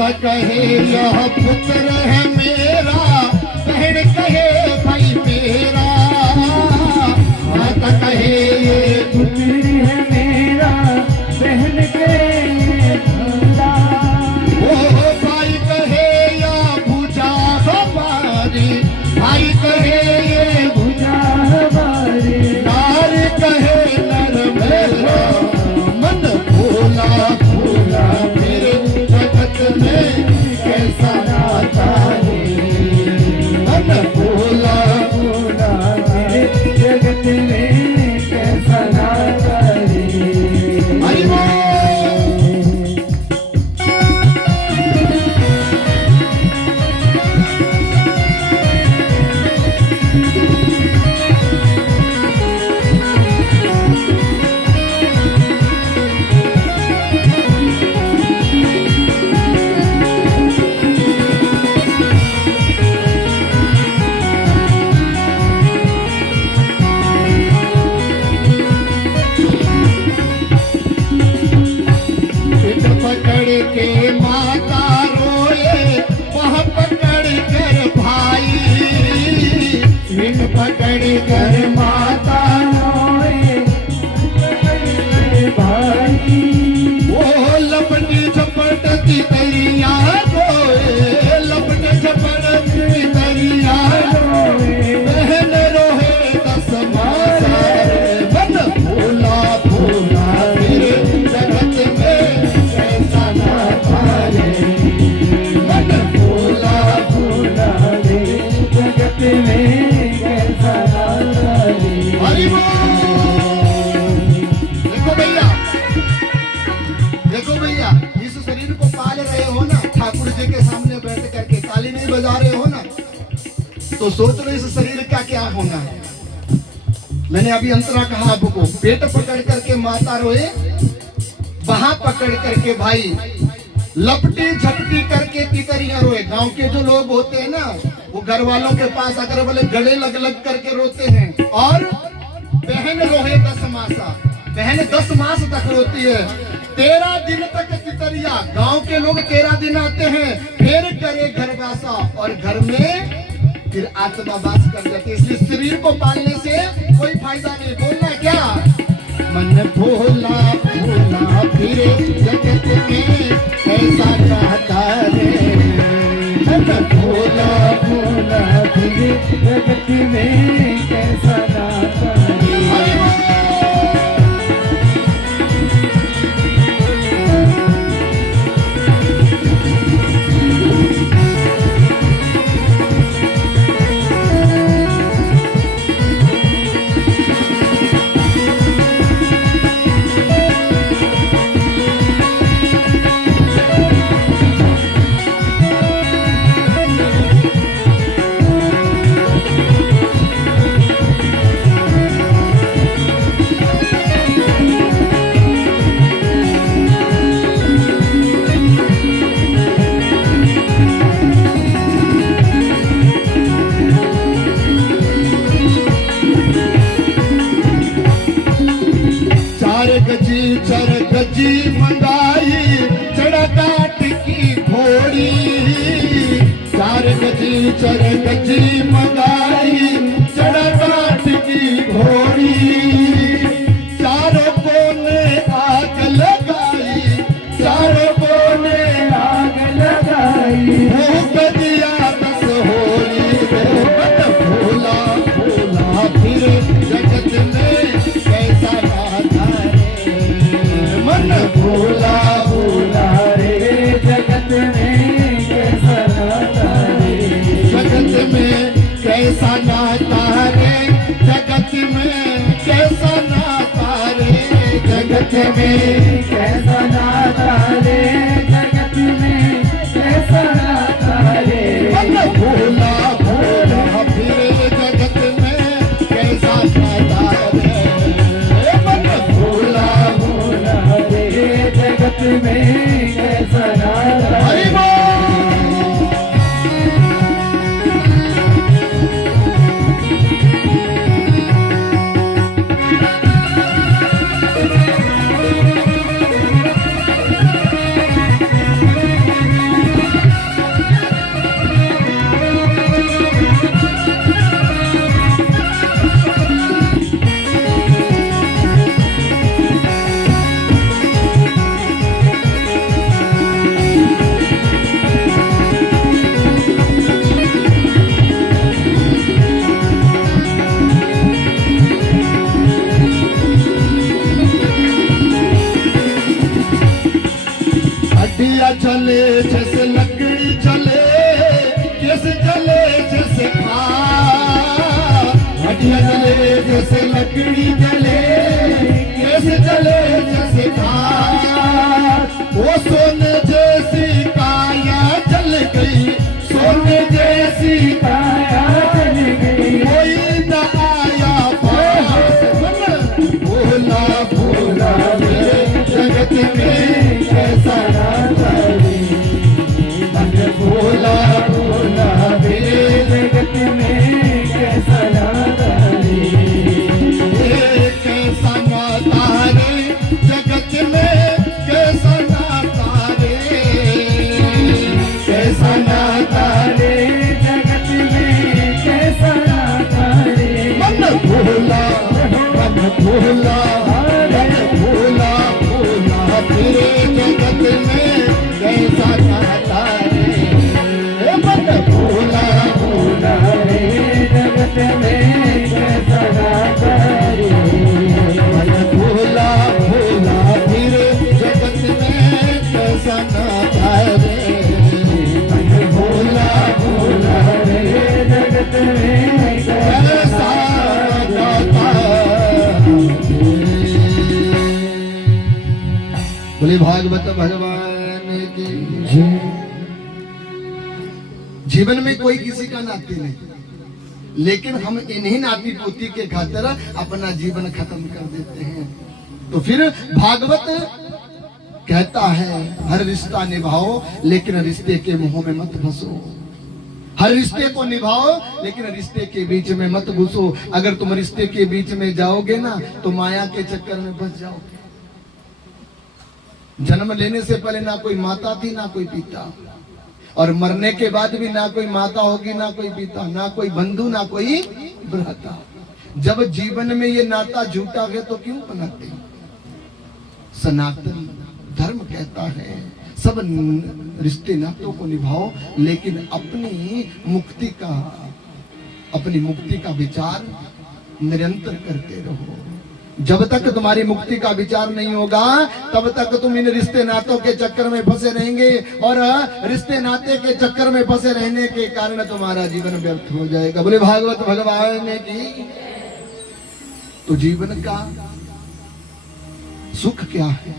माता कहे यह पुत्र है मेरा, बहन कहे भाई मेरा। माता कहे ये पुत्र है मेरा, बहन कहे मेरा। ओ भाई कहे या भुजा हमारी, भाई कहे ये भुजा हमारी। नार कहे नर मेरा, मन भोला भोला मेरे जगत में कैसा नाता है। मन भोला भोला मेरे जगत में कैसा नाता है। हरि बोल। पेट पकड़ के माता रोए, वह पकड़ कर भाई। पेट पकड़ कर माता रोए भाई। वो लपटी झपटती दरिया रोए, लपट झपटती दरिया रोए। बहन रोहे दस मासा, मन भोला भोला मेरे जगत में कैसा नाता है। मन भोला भोला मेरे जगत में कैसा नाता है। हरि बोल। देखो भैया, देखो भैया, इस शरीर को पाल रहे हो ना, ठाकुर जी के सामने बैठ करके ताली नहीं बजा रहे हो ना, तो सोच लो इस शरीर का क्या होना है। मैंने अभी अंतरा कहा आपको, पेट पकड़ करके माता रोए, वहां पकड़ करके भाई लपटी झपटी करके तितरियां रोए। गांव के जो लोग होते हैं ना, वो घर वालों के पास अगर बोले गले लग लग करके रोते हैं। और बहन रोहे 10 मासा, बहन 10 मास तक रोती है। 13 दिन तक तितरिया, गांव के लोग 13 दिन आते हैं, फिर करे घरवासा और घर में फिर आत्मा वास कर जाती है। इसलिए शरीर को पालने से कोई फायदा नहीं। बोलना क्या? मन भोला भोला फिरे जगत में कैसा चाहता रे। मन भोला भोला फिरे जगत में कैसा नाता है। हरि बोल। चर गजी मंगाई, चढ़ा काट की घोड़ी। 4 गजी चर गजी मंगाई, चढ़ा काट की घोड़ी। चारों कोने आग लगाई, चारों कोने आग लगाई। भूख दिया 10 होली, मन भोला भोला फिर जगत में कैसा नाता रे। मन भोला भोला रे जगत में कैसा नाता रे। जगत में कैसा नाता रे, जगत में कैसा नाता रे। जगत में कैसा नाता रे, जगत में कैसा नाता रे। मन भोला भोला फिर जगत में कैसा नाता रे। मन भोला भोला रे जगत में कैसा नाता हरि रे। बोल। हड्डियां चले जैसे लकड़ी चले, कैसे चले जैसे खार। हड्डियां चले जैसे लकड़ी चले, कैसे चले जैसे खार। वो सोने जैसी काया जल गई, सोने जैसी काया जल गई, कोई न आया पास। भोला भोला मेरे जगत में कैसा नाता रे। भोला भोला मेरे जगत में कैसा नाता रे। कैसा नाता रे जगत में, कैसा नाता रे। कैसा नाता रे जगत में, कैसा नाता रे। मन भोला मन भोला मन भोला भोला तेरे जगत में कैसा नाता रे। मन भोला भोला रे जगत में कैसा नाता रे। मन भोला भोला तेरे जगत में कैसा नाता रे। मन भोला भोला रे जगत में कैसा नाता बोले भागवत भगवान की जय। जीवन में कोई किसी का नाती नहीं, लेकिन हम इन्हीं नाती पोती के खातिर अपना जीवन खत्म कर देते हैं। तो फिर भागवत कहता है हर रिश्ता निभाओ, लेकिन रिश्ते के मुंह में मत फंसो। हर रिश्ते को निभाओ, लेकिन रिश्ते के बीच में मत घुसो। अगर तुम रिश्ते के बीच में जाओगे ना, तो माया के चक्कर में फंस जाओगे। जन्म लेने से पहले ना कोई माता थी ना कोई पिता, और मरने के बाद भी ना कोई माता होगी ना कोई पिता, ना कोई बंधु ना कोई भ्राता। जब जीवन में ये नाता झूठा है तो क्यों बनाते? सनातन धर्म कहता है सब रिश्ते नातों को निभाओ, लेकिन अपनी मुक्ति का विचार निरंतर करते रहो। जब तक तुम्हारी मुक्ति का विचार नहीं होगा, तब तक तुम इन रिश्ते नातों के चक्कर में फंसे रहेंगे, और रिश्ते नाते के चक्कर में फंसे रहने के कारण तुम्हारा जीवन व्यर्थ हो जाएगा। बोले भागवत भगवान की। तो जीवन का सुख क्या है?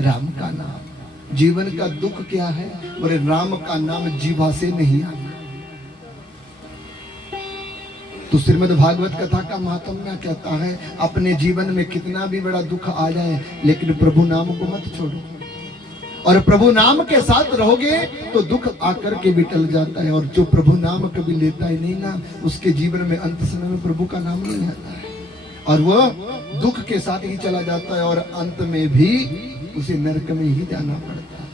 राम का नाम। जीवन का दुख क्या है? बोले राम का नाम जीवा से नहीं आना। तो श्रीमद् भागवत कथा का महात्म्य कहता है, अपने जीवन में कितना भी बड़ा दुख आ जाए, लेकिन प्रभु नाम को मत छोड़ो। और प्रभु नाम के साथ रहोगे तो दुख आकर के भी टल जाता है। और जो प्रभु नाम कभी लेता ही नहीं ना, उसके जीवन में अंत समय में प्रभु का नाम नहीं आता है, और वह दुख के साथ ही चला जाता है, और अंत में भी उसे नरक में ही जाना पड़ता है।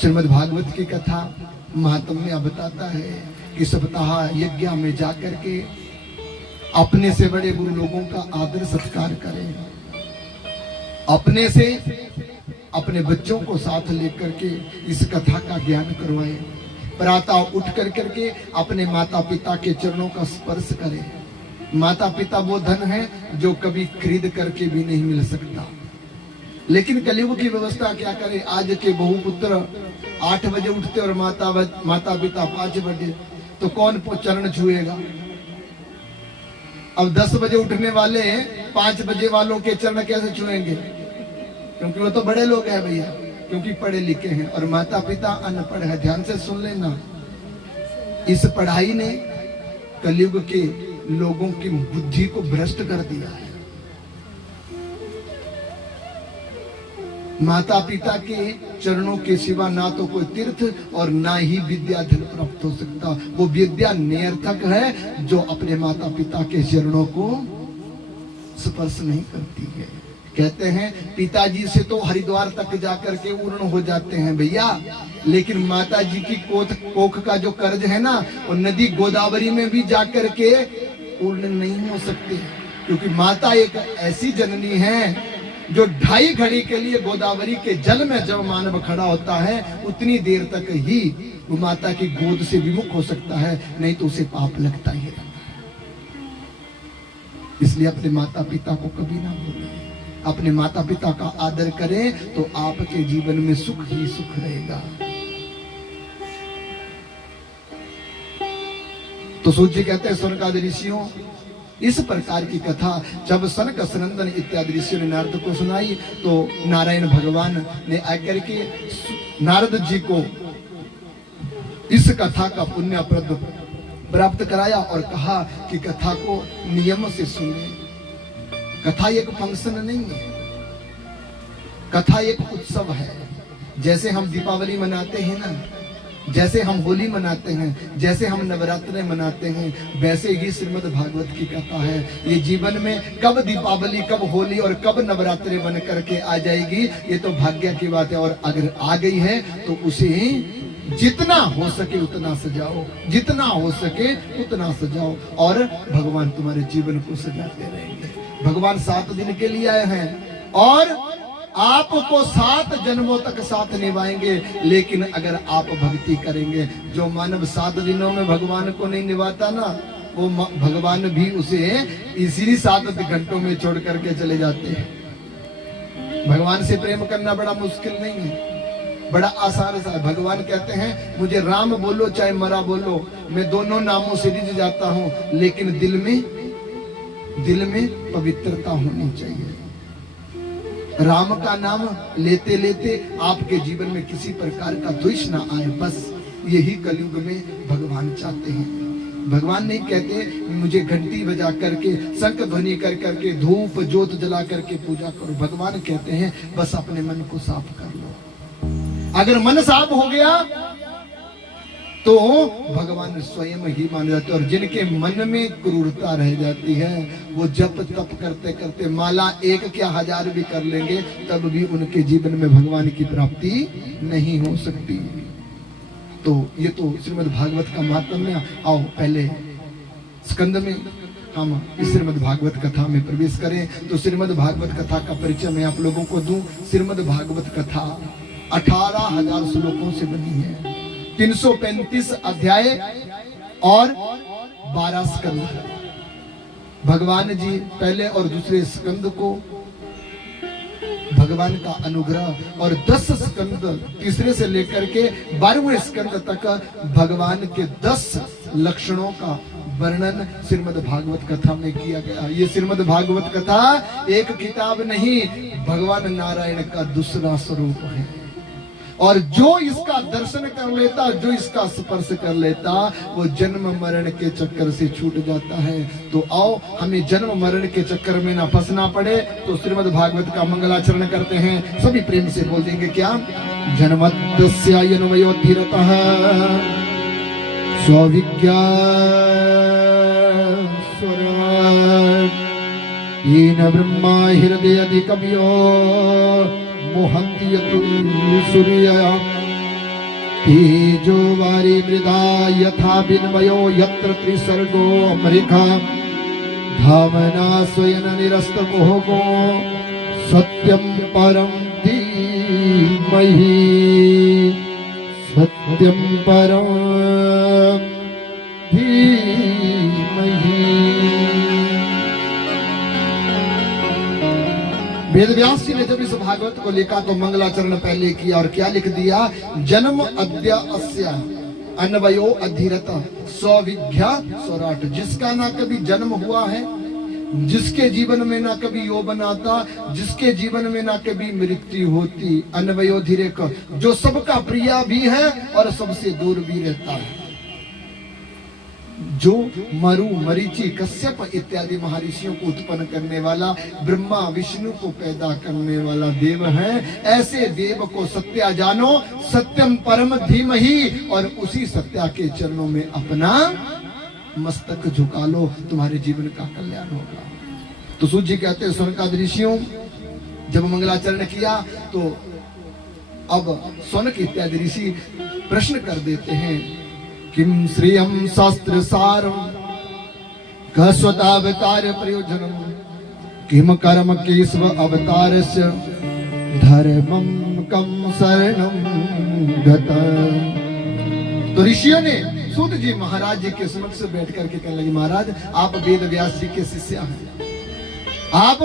श्रीमद् भागवत की कथा महात्म्य बताता है कि सप्ताह यज्ञ में जाकर के अपने से बड़े गुरु लोगों का आदर सत्कार करें, अपने से अपने बच्चों को साथ लेकर के इस कथा का ज्ञान करवाएं। प्रातः उठ कर करके अपने माता पिता के चरणों का स्पर्श करें। माता पिता वो धन है जो कभी खरीद करके भी नहीं मिल सकता, लेकिन कलयुग की व्यवस्था क्या करे? आज के बहुपुत्र 8 बजे उठते और माता पिता 5 बजे, तो कौन चरण छुएगा? अब 10 बजे उठने वाले 5 बजे वालों के चरण कैसे छुएंगे? क्योंकि वो तो बड़े लोग हैं भैया, क्योंकि पढ़े लिखे हैं, और माता पिता अनपढ़ है। ध्यान से सुन लेना, इस पढ़ाई ने कलयुग के लोगों की बुद्धि को भ्रष्ट कर दिया है। माता पिता के चरणों के सिवा ना तो कोई तीर्थ और ना ही विद्या धन प्राप्त हो सकता। वो विद्या निरर्थक है जो अपने माता पिता के चरणों को स्पर्श नहीं करती है। कहते हैं पिताजी से तो हरिद्वार तक जाकर के पूर्ण हो जाते हैं भैया, लेकिन माता जी की कोख का जो कर्ज है ना, वो नदी गोदावरी में भी जाकर के पूर्ण नहीं हो सकते, क्योंकि माता एक ऐसी जननी है जो 2.5 घड़ी के लिए गोदावरी के जल में जब मानव खड़ा होता है, उतनी देर तक ही वो माता की गोद से विमुख हो सकता है, नहीं तो उसे पाप लगता ही रहता है। इसलिए अपने माता पिता को कभी ना भूलें। अपने माता पिता का आदर करें तो आपके जीवन में सुख ही सुख रहेगा। तो सूत जी कहते हैं सनकादि ऋषियों, इस प्रकार की कथा जब सनक सनंदन इत्यादि ऋषियों ने नारद को सुनाई तो नारायण भगवान ने आकर के नारद जी को इस कथा का पुण्यप्रद प्राप्त कराया और कहा कि कथा को नियम से सुनिए। कथा एक फंक्शन नहीं है, कथा एक उत्सव है। जैसे हम दीपावली मनाते हैं ना, जैसे हम होली मनाते हैं, जैसे हम नवरात्रे मनाते हैं, वैसे ही श्रीमद् भागवत की कथा है। ये जीवन में कब दीपावली, कब होली और कब नवरात्रे बन करके आ जाएगी, ये तो भाग्य की बात है। और अगर आ गई है तो उसे जितना हो सके उतना सजाओ, जितना हो सके उतना सजाओ, और भगवान तुम्हारे जीवन को सजाते रहेंगे। भगवान 7 दिन के लिए आए हैं और आपको 7 जन्मों तक साथ निभाएंगे। लेकिन अगर आप भक्ति करेंगे, जो मानव 7 दिनों में भगवान को नहीं निभाता ना, वो भगवान भी उसे इसी 7 घंटों में छोड़ करके चले जाते हैं। भगवान से प्रेम करना बड़ा मुश्किल नहीं है, बड़ा आसान सा है। भगवान कहते हैं मुझे राम बोलो चाहे मरा बोलो, मैं दोनों नामों से रिझ जाता हूं, लेकिन दिल में पवित्रता होनी चाहिए। राम का नाम लेते लेते आपके जीवन में किसी प्रकार का द्वेष ना आए, बस यही कलयुग में भगवान चाहते हैं। भगवान नहीं कहते मुझे घंटी बजा करके, शंख ध्वनि कर करके, धूप ज्योत जला करके पूजा करो। भगवान कहते हैं बस अपने मन को साफ कर लो। अगर मन साफ हो गया तो भगवान स्वयं ही मान जाते हैं। और जिनके मन में क्रूरता रह जाती है, वो जप तप करते करते माला 1 क्या 1000 भी कर लेंगे, तब भी उनके जीवन में भगवान की प्राप्ति नहीं हो सकती। तो ये तो श्रीमद् भागवत का महात्म्य। आओ पहले स्कंद में हम इस श्रीमद् भागवत कथा में प्रवेश करें। तो श्रीमद् भागवत कथा का परिचय मैं आप लोगों को दूं। श्रीमद् भागवत कथा 18,000 श्लोकों से बनी है, 335 अध्याय और 12 स्कंद। भगवान जी पहले और दूसरे स्कंद को भगवान का अनुग्रह और 10 स्कंद तीसरे से लेकर के 12वें स्कंद तक भगवान के 10 लक्षणों का वर्णन श्रीमद् भागवत कथा में किया गया। ये श्रीमद् भागवत कथा एक किताब नहीं, भगवान नारायण का दूसरा स्वरूप है। और जो इसका दर्शन कर लेता, जो इसका स्पर्श कर लेता, वो जन्म मरण के चक्कर से छूट जाता है। तो आओ हमें जन्म मरण के चक्कर में ना फंसना पड़े, तो श्रीमद् भागवत का मंगलाचरण करते हैं। सभी प्रेम से बोल देंगे क्या? जन्मद्यस्यायनवयोधिरतः स्वविज्ञा येन ब्रह्मा हृदय कवियो मोहन्ति सूर्य तेजो वारी मृदा यथा विन्मयो यत्र त्रिसर्गो अमृखा धामना स्वयं निरस्त मोहो सत्यं परं धीमहि सत्यं परं धीमहि। वेदव्यास जी ने जब इस भागवत को लिखा तो मंगलाचरण पहले किया और क्या लिख दिया? जन्म अद्य अस्या अन्वयो अधीरत स्वविज्ञा स्वराट। जिसका ना कभी जन्म हुआ है, जिसके जीवन में ना कभी यौवन आता, जिसके जीवन में ना कभी मृत्यु होती, अन्वयो धीरेक, जो सबका प्रिय भी है और सबसे दूर भी रहता है, जो मरु मरीचि कश्यप इत्यादि महर्षियों को उत्पन्न करने वाला, ब्रह्मा विष्णु को पैदा करने वाला देव है। ऐसे देव को सत्या जानो, सत्यम परम धीमहि, और उसी सत्या के चरणों में अपना मस्तक झुका लो, तुम्हारे जीवन का कल्याण होगा। तो सूत जी कहते हैं सनकादि ऋषियों जब मंगलाचरण किया तो अब सनक इत्यादि ऋषि प्रश्न कर देते हैं, किम श्रियम शास्त्र सारम कस्वतावतार प्रयोजनम किम कर्म केशव अवतारस्य धर्मम कम शरणम गतम्। तो ऋषियों ने सूत जी महाराज जी के समक्ष बैठ करके कहने लगे, महाराज आप वेद व्यास जी के शिष्य हैं, आप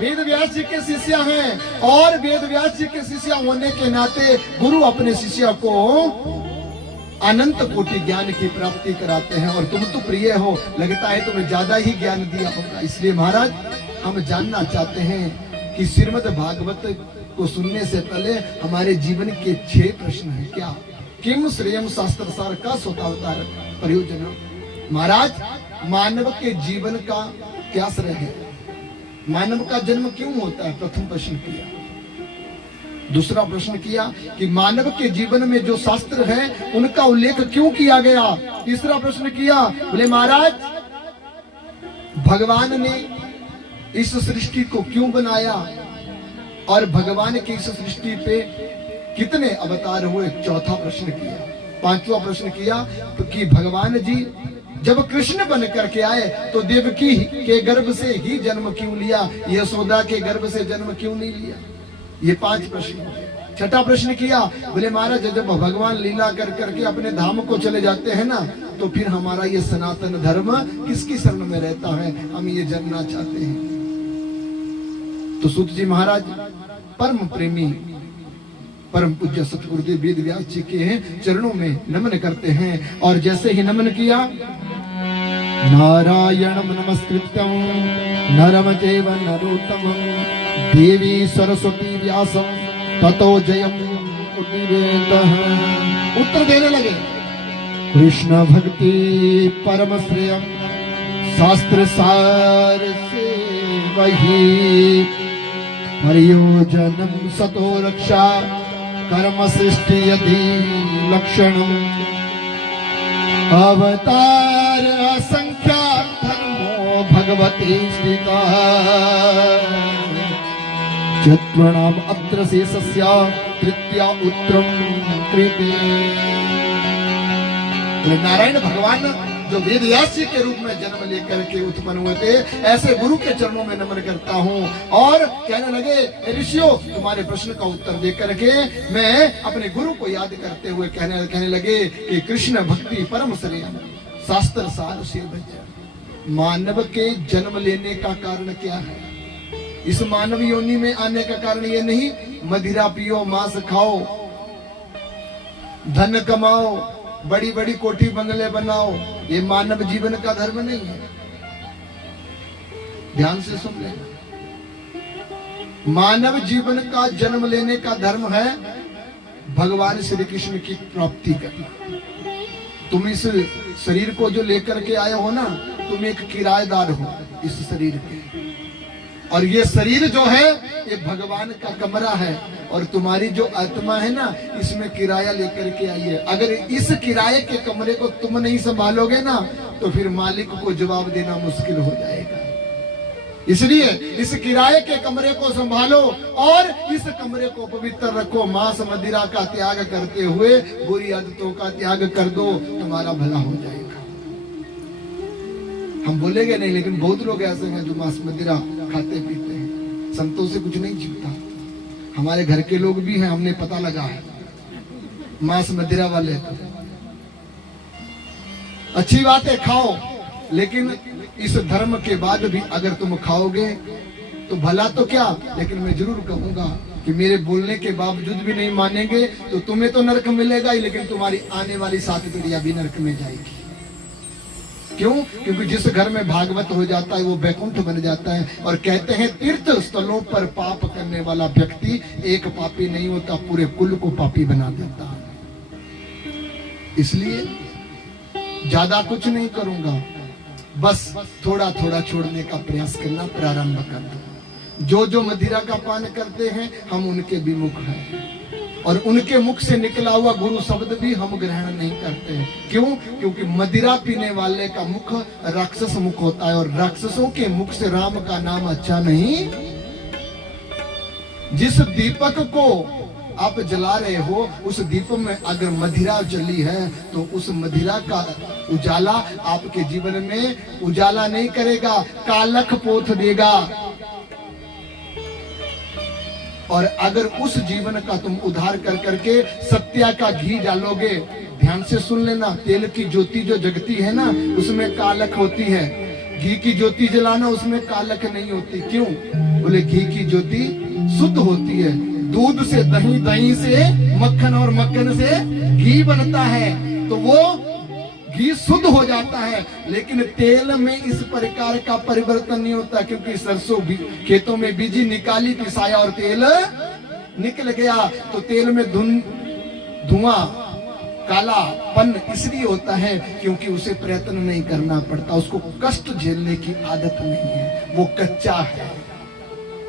वेद व्यास जी के शिष्य हैं और वेद व्यास जी के शिष्य होने के नाते गुरु अपने शिष्य को अनंत कोटि ज्ञान की प्राप्ति कराते हैं और तुम तो प्रिय हो, लगता है तुम्हें ज्यादा ही ज्ञान दिया होगा। इसलिए महाराज हम जानना चाहते हैं कि श्रीमद् भागवत को सुनने से पहले हमारे जीवन के 6 प्रश्न हैं। क्या? किम श्रेयम शास्त्र सार का स्वतावतार प्रयोजन। महाराज मानव के जीवन का क्या श्रेय है? मानव का जन्म क्यों होता है? प्रथम प्रश्न किया। दूसरा प्रश्न किया कि मानव के जीवन में जो शास्त्र है उनका उल्लेख क्यों किया गया? तीसरा प्रश्न किया, बोले महाराज भगवान ने इस सृष्टि को क्यों बनाया और भगवान की इस सृष्टि पे कितने अवतार हुए? चौथा प्रश्न किया। पांचवा प्रश्न किया कि भगवान जी जब कृष्ण बन करके आए तो देवकी के गर्भ से ही जन्म क्यों लिया, यशोदा के गर्भ से जन्म क्यों नहीं लिया? ये 5 प्रश्न। छठा प्रश्न किया, बोले महाराज जब भगवान लीला कर करके अपने धाम को चले जाते हैं ना तो फिर हमारा ये सनातन धर्म किसकी शरण में रहता है? हम ये जानना चाहते हैं। तो सूत जी महाराज परम प्रेमी परम पूज्य सतगुरुदेव वेद व्यास जी के चरणों में नमन करते हैं और जैसे ही नमन किया, नारायणं नमस्कृत्यं नरं चैव नरोत्तमं देवी सरस्वती व्यासं ततो जयम् उदीरयतः। उत्तर देने लगे, कृष्ण भक्ति परम श्रेयं शास्त्र सार से वही प्रयोजनम सतो रक्षा कर्म सृष्टि यदि लक्षणम अवतार असंख्या धर्मो भगवती स्थिता चत्वनाम अत्र शेषस्य तृतीया उत्तरम कृते। नारायण भगवान जो वेद व्यास जी के रूप में जन्म लेकर के उत्पन्न हुए थे, ऐसे गुरु के चरणों में नमन करता हूँ। और कहने लगे, ऋषियों तुम्हारे प्रश्न का उत्तर दे करके मैं अपने गुरु को याद करते हुए कहने लगे कि कृष्ण भक्ति परम श्रेय शास्त्र सार से बचा। मानव के जन्म लेने का कारण क्या है? इस मानव योनि में आने का कारण ये नहीं मदिरा पियो, मांस खाओ, धन कमाओ, बड़ी बड़ी कोठी बंगले बनाओ, ये मानव जीवन का धर्म नहीं है। ध्यान से सुन लेना, मानव जीवन का जन्म लेने का धर्म है भगवान श्री कृष्ण की प्राप्ति करना। तुम इस शरीर को जो लेकर के आए हो ना, तुम एक किराएदार हो इस शरीर के, और ये शरीर जो है ये भगवान का कमरा है और तुम्हारी जो आत्मा है ना इसमें किराया लेकर के आई है। अगर इस किराए के कमरे को तुम नहीं संभालोगे ना तो फिर मालिक को जवाब देना मुश्किल हो जाएगा। इसलिए इस किराए के कमरे को संभालो और इस कमरे को पवित्र रखो। मांस मदिरा का त्याग करते हुए बुरी आदतों का त्याग कर दो, तुम्हारा भला हो जाएगा। हम बोलेंगे नहीं, लेकिन बहुत लोग ऐसे हैं जो मांस मदिरा खाते पीते हैं, संतों से कुछ नहीं छिपता। हमारे घर के लोग भी हैं, हमने पता लगा है मांस मदिरा वाले। अच्छी बात है, खाओ, लेकिन इस धर्म के बाद भी अगर तुम खाओगे तो भला तो क्या, लेकिन मैं जरूर कहूंगा कि मेरे बोलने के बावजूद भी नहीं मानेंगे तो तुम्हें तो नरक मिलेगा ही, लेकिन तुम्हारी आने वाली 7 पीढ़ियां भी नरक में जाएगी। क्यों? क्योंकि जिस घर में भागवत हो जाता है वो बैकुंठ बन जाता है। और कहते हैं तीर्थ स्थलों पर पाप करने वाला व्यक्ति एक पापी नहीं होता, पूरे कुल को पापी बना देता है। इसलिए ज्यादा कुछ नहीं करूंगा, बस थोड़ा थोड़ा छोड़ने का प्रयास करना प्रारंभ कर दो। जो जो मदिरा का पान करते हैं हम उनके विमुख हैं और उनके मुख से निकला हुआ गुरु शब्द भी हम ग्रहण नहीं करते हैं। क्यों? क्योंकि मदिरा पीने वाले का मुख राक्षस मुख होता है और राक्षसों के मुख से राम का नाम अच्छा नहीं। जिस दीपक को आप जला रहे हो उस दीप में अगर मदिरा जली है तो उस मदिरा का उजाला आपके जीवन में उजाला नहीं करेगा, कालख पोत देगा। और अगर उस जीवन का तुम उद्धार कर करके सत्या का घी डालोगे, ध्यान से सुन लेना, तेल की ज्योति जो जगती है ना उसमें कालख होती है। घी की ज्योति जलाना, उसमें कालक नहीं होती। क्यों? बोले घी की ज्योति शुद्ध होती है। दूध से दही, दही से मक्खन और मक्खन से घी बनता है, तो वो घी शुद्ध हो जाता है। लेकिन तेल में इस प्रकार का परिवर्तन नहीं होता, क्योंकि सरसों भी खेतों में बीजी, निकाली, पिसाया और तेल निकल गया। तो तेल में धुआं, कालापन इसलिए होता है क्योंकि उसे प्रयत्न नहीं करना पड़ता, उसको कष्ट झेलने की आदत नहीं है, वो कच्चा है।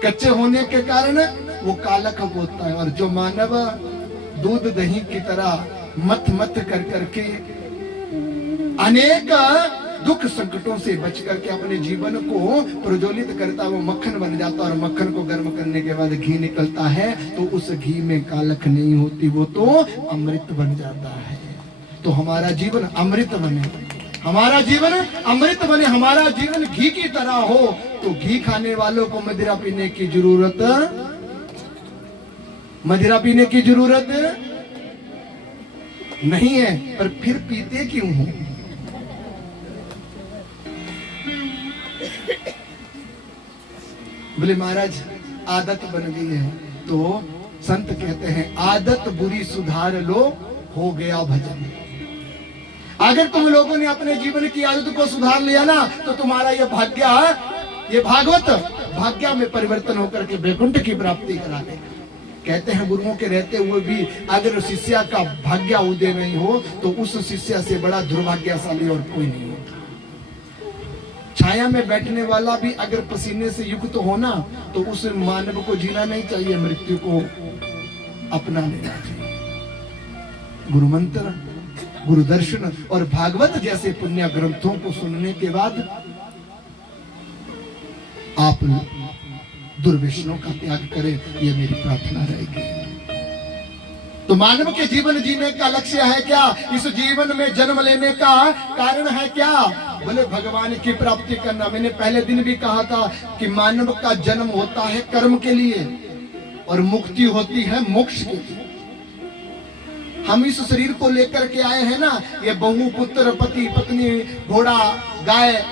कच्चे होने के कारण वो कालक होता है। और जो मानव दूध दही की तरह मत मत कर करके अनेक दुख संकटों से बच करके अपने जीवन को प्रज्वलित करता, वो मक्खन बन जाता, और मक्खन को गर्म करने के बाद घी निकलता है, तो उस घी में कालक नहीं होती, वो तो अमृत बन जाता है। तो हमारा जीवन अमृत बने, हमारा जीवन अमृत बने, हमारा जीवन घी की तरह हो। तो घी खाने वालों को मदिरा पीने की जरूरत, मदिरा पीने की जरूरत नहीं है, पर फिर पीते क्यों हो? बोले महाराज आदत बन गई है। तो संत कहते हैं आदत बुरी सुधार लो, हो गया भजन। अगर तुम लोगों ने अपने जीवन की आदत को सुधार लिया ना, तो तुम्हारा ये भाग्य, ये भागवत भाग्य में परिवर्तन होकर के वैकुंठ की प्राप्ति करा देगा। कहते हैं गुरुओं के रहते हुए भी अगर शिष्य का भाग्य उदय नहीं हो, तो उस शिष्य से बड़ा दुर्भाग्यशाली और कोई नहीं होता। छाया में बैठने वाला भी अगर पसीने से युक्त हो ना, तो उस मानव को जीना नहीं चाहिए, मृत्यु को अपना लेना चाहिए। गुरु मंत्र, गुरु दर्शन और भागवत जैसे पुण्य ग्रंथों को सुनने के बाद आप दुर्व्यसनों का त्याग करें, ये मेरी प्रार्थना रहेगी। तो मानव के जीवन जीने का लक्ष्य है क्या? इस जीवन में जन्म लेने का कारण है क्या? बोले भगवान की प्राप्ति करना। मैंने पहले दिन भी कहा था कि मानव का जन्म होता है कर्म के लिए और मुक्ति होती है मोक्ष के लिए। हम इस शरीर को लेकर के आए हैं ना, ये बहू, पुत्र, पति, पत्नी, घोड़ा, गाय,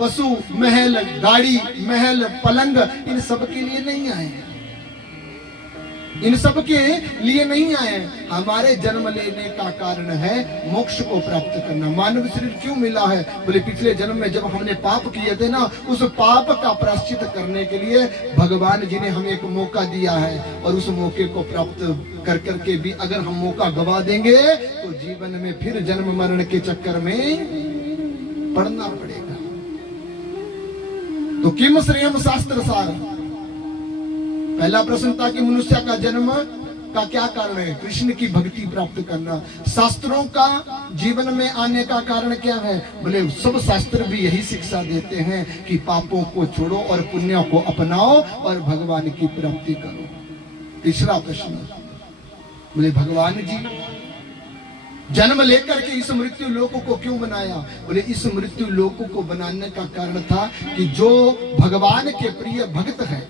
पशु, महल, गाड़ी, महल, पलंग, इन सब के लिए नहीं आए हैं, इन सब के लिए नहीं आए। हमारे जन्म लेने का कारण है मोक्ष को प्राप्त करना। मानव शरीर क्यों मिला है? बोले पिछले जन्म में जब हमने पाप किए थे ना, उस पाप का प्रायश्चित करने के लिए भगवान जी ने हमें एक मौका दिया है, और उस मौके को प्राप्त कर करके भी अगर हम मौका गवा देंगे तो जीवन में फिर जन्म मरण के चक्कर में पड़ना पड़ेगा। तो किम श्रेयम शास्त्र सार, पहला प्रश्न था कि मनुष्य का जन्म का क्या कारण है? कृष्ण की भक्ति प्राप्त करना। शास्त्रों का जीवन में आने का कारण क्या है? बोले सब शास्त्र भी यही शिक्षा देते हैं कि पापों को छोड़ो और पुण्यों को अपनाओ और भगवान की प्राप्ति करो। तीसरा प्रश्न, बोले भगवान जी जन्म लेकर के इस मृत्यु लोक को क्यों बनाया? बोले इस मृत्यु लोक को बनाने का कारण था कि जो भगवान के प्रिय भक्त हैं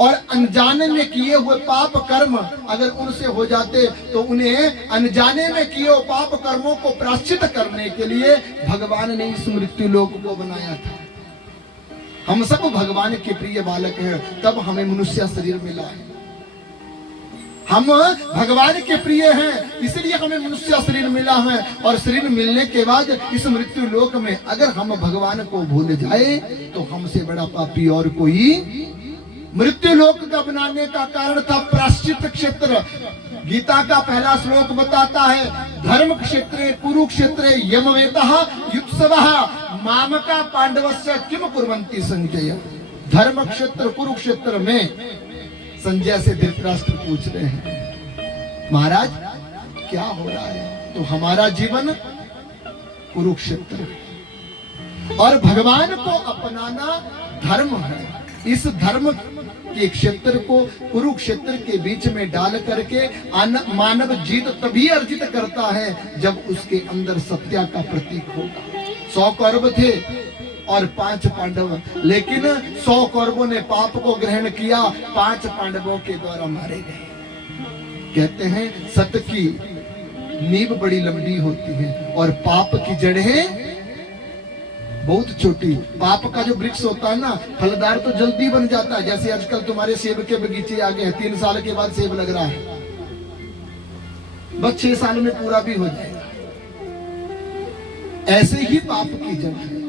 और अनजाने में किए हुए पाप कर्म अगर उनसे हो जाते, तो उन्हें अनजाने में किए हुए पाप कर्मों को प्रायश्चित करने के लिए भगवान ने इस मृत्यु लोक को बनाया था। हम सब भगवान के प्रिय बालक हैं, तब हमें मनुष्य शरीर मिला है। हम भगवान के प्रिय हैं, इसलिए हमें मनुष्य शरीर मिला है। और शरीर मिलने के बाद इस मृत्यु लोक में अगर हम भगवान को भूल जाए, तो हमसे बड़ा पापी और कोई। मृत्यु लोक का बनाने का कारण था प्रायश्चित क्षेत्र। गीता का पहला श्लोक बताता है, धर्म क्षेत्रे कुरुक्षेत्रे यमवेतः युत्सवः मामका पांडवस्य किम कुर्वन्ति संजय। धर्म क्षेत्र कुरुक्षेत्र में संजय से धृतराष्ट्र पूछ रहे हैं, महाराज क्या हो रहा है? तो हमारा जीवन कुरुक्षेत्र और भगवान को अपनाना धर्म है। इस धर्म के क्षेत्र को कुरुक्षेत्र के बीच में डाल करके मानव जीत तभी अर्जित करता है जब उसके अंदर सत्य का प्रतीक होगा। 100 कौरव थे और 5 पांडव, लेकिन 100 कौरवों ने पाप को ग्रहण किया, 5 पांडवों के द्वारा मारे गए। कहते हैं सत्य की नींव बड़ी लंबी होती है और पाप की जड़ें बहुत छोटी। पाप का जो वृक्ष होता है ना, फलदार तो जल्दी बन जाता है। जैसे आजकल तुम्हारे सेब के बगीचे आ गए हैं, 3 साल के बाद सेब लग रहा है, बस 6 साल में पूरा भी हो जाएगा। ऐसे ही पाप की जड़ है,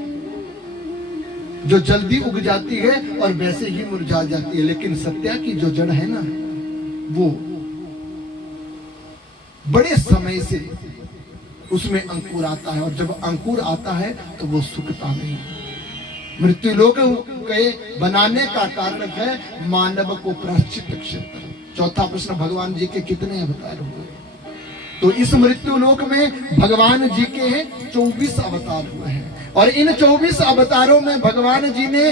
जो जल्दी उग जाती है और वैसे ही मुरझा जाती है। लेकिन सत्या की जो जड़ है ना, वो बड़े समय से उसमें अंकुर आता है, और जब अंकुर आता है तो वो सूखता नहीं। मृत्यु लोक के बनाने का कारण है मानव को प्रायश्चित क्षेत्र। चौथा प्रश्न, भगवान जी के कितने अवतार हुए? तो इस मृत्यु लोक में भगवान जी के 24 अवतार हुए हैं, और इन 24 अवतारों में भगवान जी ने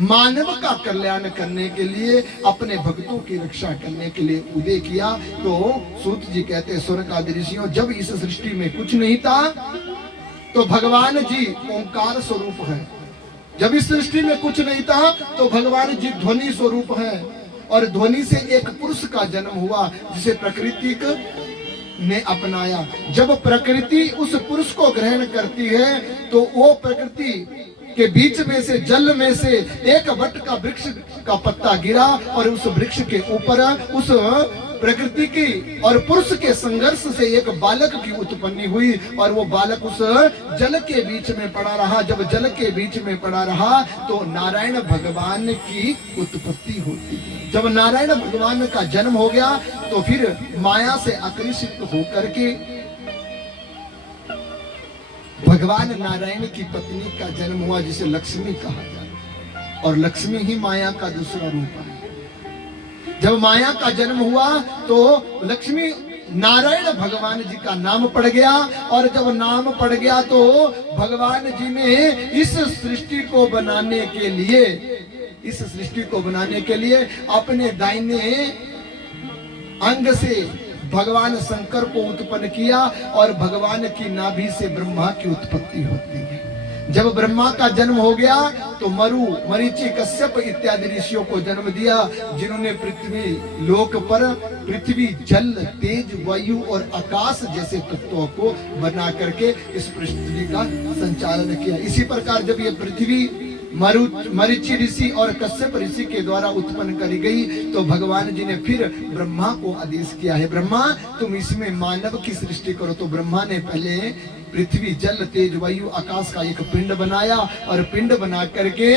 मानव का कल्याण करने के लिए, अपने भक्तों की रक्षा करने के लिए उदय किया। तो सूत जी कहते हैं, स्वर्ग आदि ऋषियों, जब इस सृष्टि में कुछ नहीं था तो भगवान जी ओंकार स्वरूप है। जब इस सृष्टि में कुछ नहीं था तो भगवान जी ध्वनि स्वरूप है, और ध्वनि से एक पुरुष का जन्म हुआ जिसे प्रकृति ने अपनाया। जब प्रकृति उस पुरुष को ग्रहण करती है तो वो प्रकृति के बीच में से, जल में से एक वट का वृक्ष का पत्ता गिरा, और उस वृक्ष के ऊपर उस प्रकृति की और पुरुष के संघर्ष से एक बालक की उत्पत्ति हुई, और वो बालक उस जल के बीच में पड़ा रहा। जब जल के बीच में पड़ा रहा तो नारायण भगवान की उत्पत्ति होती है। जब नारायण भगवान का जन्म हो गया तो फिर माया से आकर्षित होकर के भगवान नारायण की पत्नी का जन्म हुआ, जिसे लक्ष्मी कहा जाता है, और लक्ष्मी ही माया का दूसरा रूप है। जब माया का जन्म हुआ तो लक्ष्मी नारायण भगवान जी का नाम पड़ गया, और जब नाम पड़ गया तो भगवान जी ने इस सृष्टि को बनाने के लिए अपने दाहिने अंग से भगवान शंकर को उत्पन्न किया, और भगवान की नाभि से ब्रह्मा की उत्पत्ति होती है। जब ब्रह्मा का जन्म हो गया तो मरु, मरीचि, कश्यप इत्यादि ऋषियों को जन्म दिया, जिन्होंने पृथ्वी लोक पर पृथ्वी, जल, तेज, वायु और आकाश जैसे तत्वों को बना करके इस पृथ्वी का संचालन किया। इसी प्रकार जब ये पृथ्वी मरीचि ऋषि और कश्यप ऋषि के द्वारा उत्पन्न करी गई तो भगवान जी ने फिर ब्रह्मा को आदेश किया है, ब्रह्मा तुम इसमें मानव की सृष्टि करो। तो ब्रह्मा ने पहले पृथ्वी, जल, तेज, वायु, आकाश का एक पिंड बनाया, और पिंड बना करके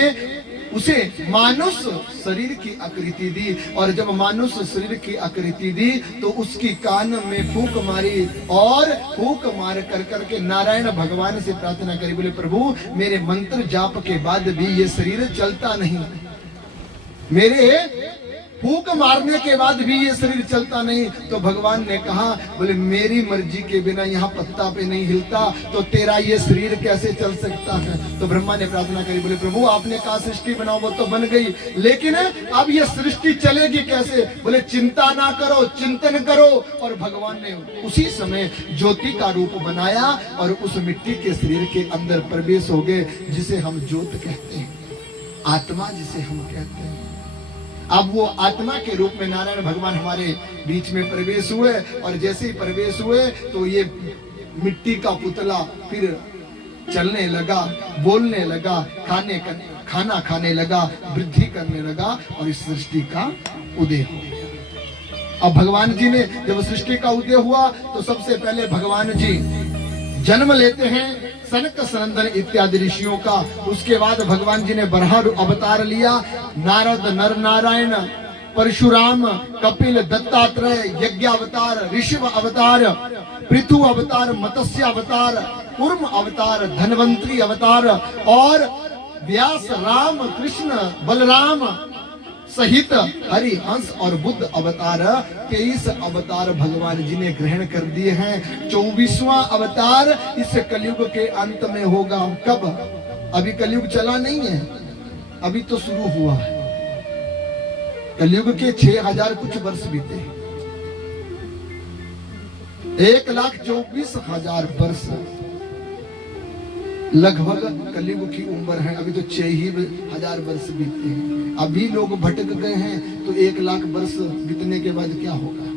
उसे मानुष शरीर की आकृति दी, और जब मानुष शरीर की आकृति दी तो उसकी कान में फूंक मारी, और फूंक मार कर करके नारायण भगवान से प्रार्थना करी, बोले प्रभु मेरे मंत्र जाप के बाद भी ये शरीर चलता नहीं, मेरे फूंक मारने के बाद भी ये शरीर चलता नहीं। तो भगवान ने कहा, बोले मेरी मर्जी के बिना यहाँ पत्ता पे नहीं हिलता, तो तेरा ये शरीर कैसे चल सकता है? तो ब्रह्मा ने प्रार्थना करी, बोले प्रभु आपने कहा सृष्टि बनाओ, वो तो बन गई, लेकिन अब ये सृष्टि चलेगी कैसे? बोले चिंता ना करो, चिंतन करो। और भगवान ने उसी समय ज्योति का रूप बनाया, और उस मिट्टी के शरीर के अंदर प्रवेश हो गए, जिसे हम ज्योत कहते हैं, आत्मा जिसे हम कहते हैं। अब वो आत्मा के रूप में नारायण भगवान हमारे बीच में प्रवेश हुए, और जैसे ही प्रवेश हुए तो ये मिट्टी का पुतला फिर चलने लगा, बोलने लगा, खाना खाने लगा, वृद्धि करने लगा, और इस सृष्टि का उदय हो गया। अब भगवान जी ने जब सृष्टि का उदय हुआ तो सबसे पहले भगवान जी जन्म लेते हैं सनक सनंदन इत्यादि ऋषियों का। उसके बाद भगवान जी ने बराह अवतार लिया, नारद, नर नारायण, परशुराम, कपिल, दत्तात्रेय, यज्ञ अवतार, ऋषभ अवतार, पृथु अवतार, मत्स्य अवतार, कूर्म अवतार, धनवंतरी अवतार, और व्यास, राम, कृष्ण, बलराम सहित हरि, हंस और बुद्ध अवतार 23 अवतार भगवान जी ने ग्रहण कर दिए हैं। 24वां अवतार इस कलयुग के अंत में होगा। कब? अभी कलयुग चला नहीं है, अभी तो शुरू हुआ है। कलयुग के 6000 कुछ वर्ष बीते, 1,24,000 वर्ष लगभग कलयुग की उम्र है। अभी तो 6,000 वर्ष बीते हैं। अभी लोग भटक गए हैं तो 1,00,000 वर्ष बीतने के बाद क्या होगा?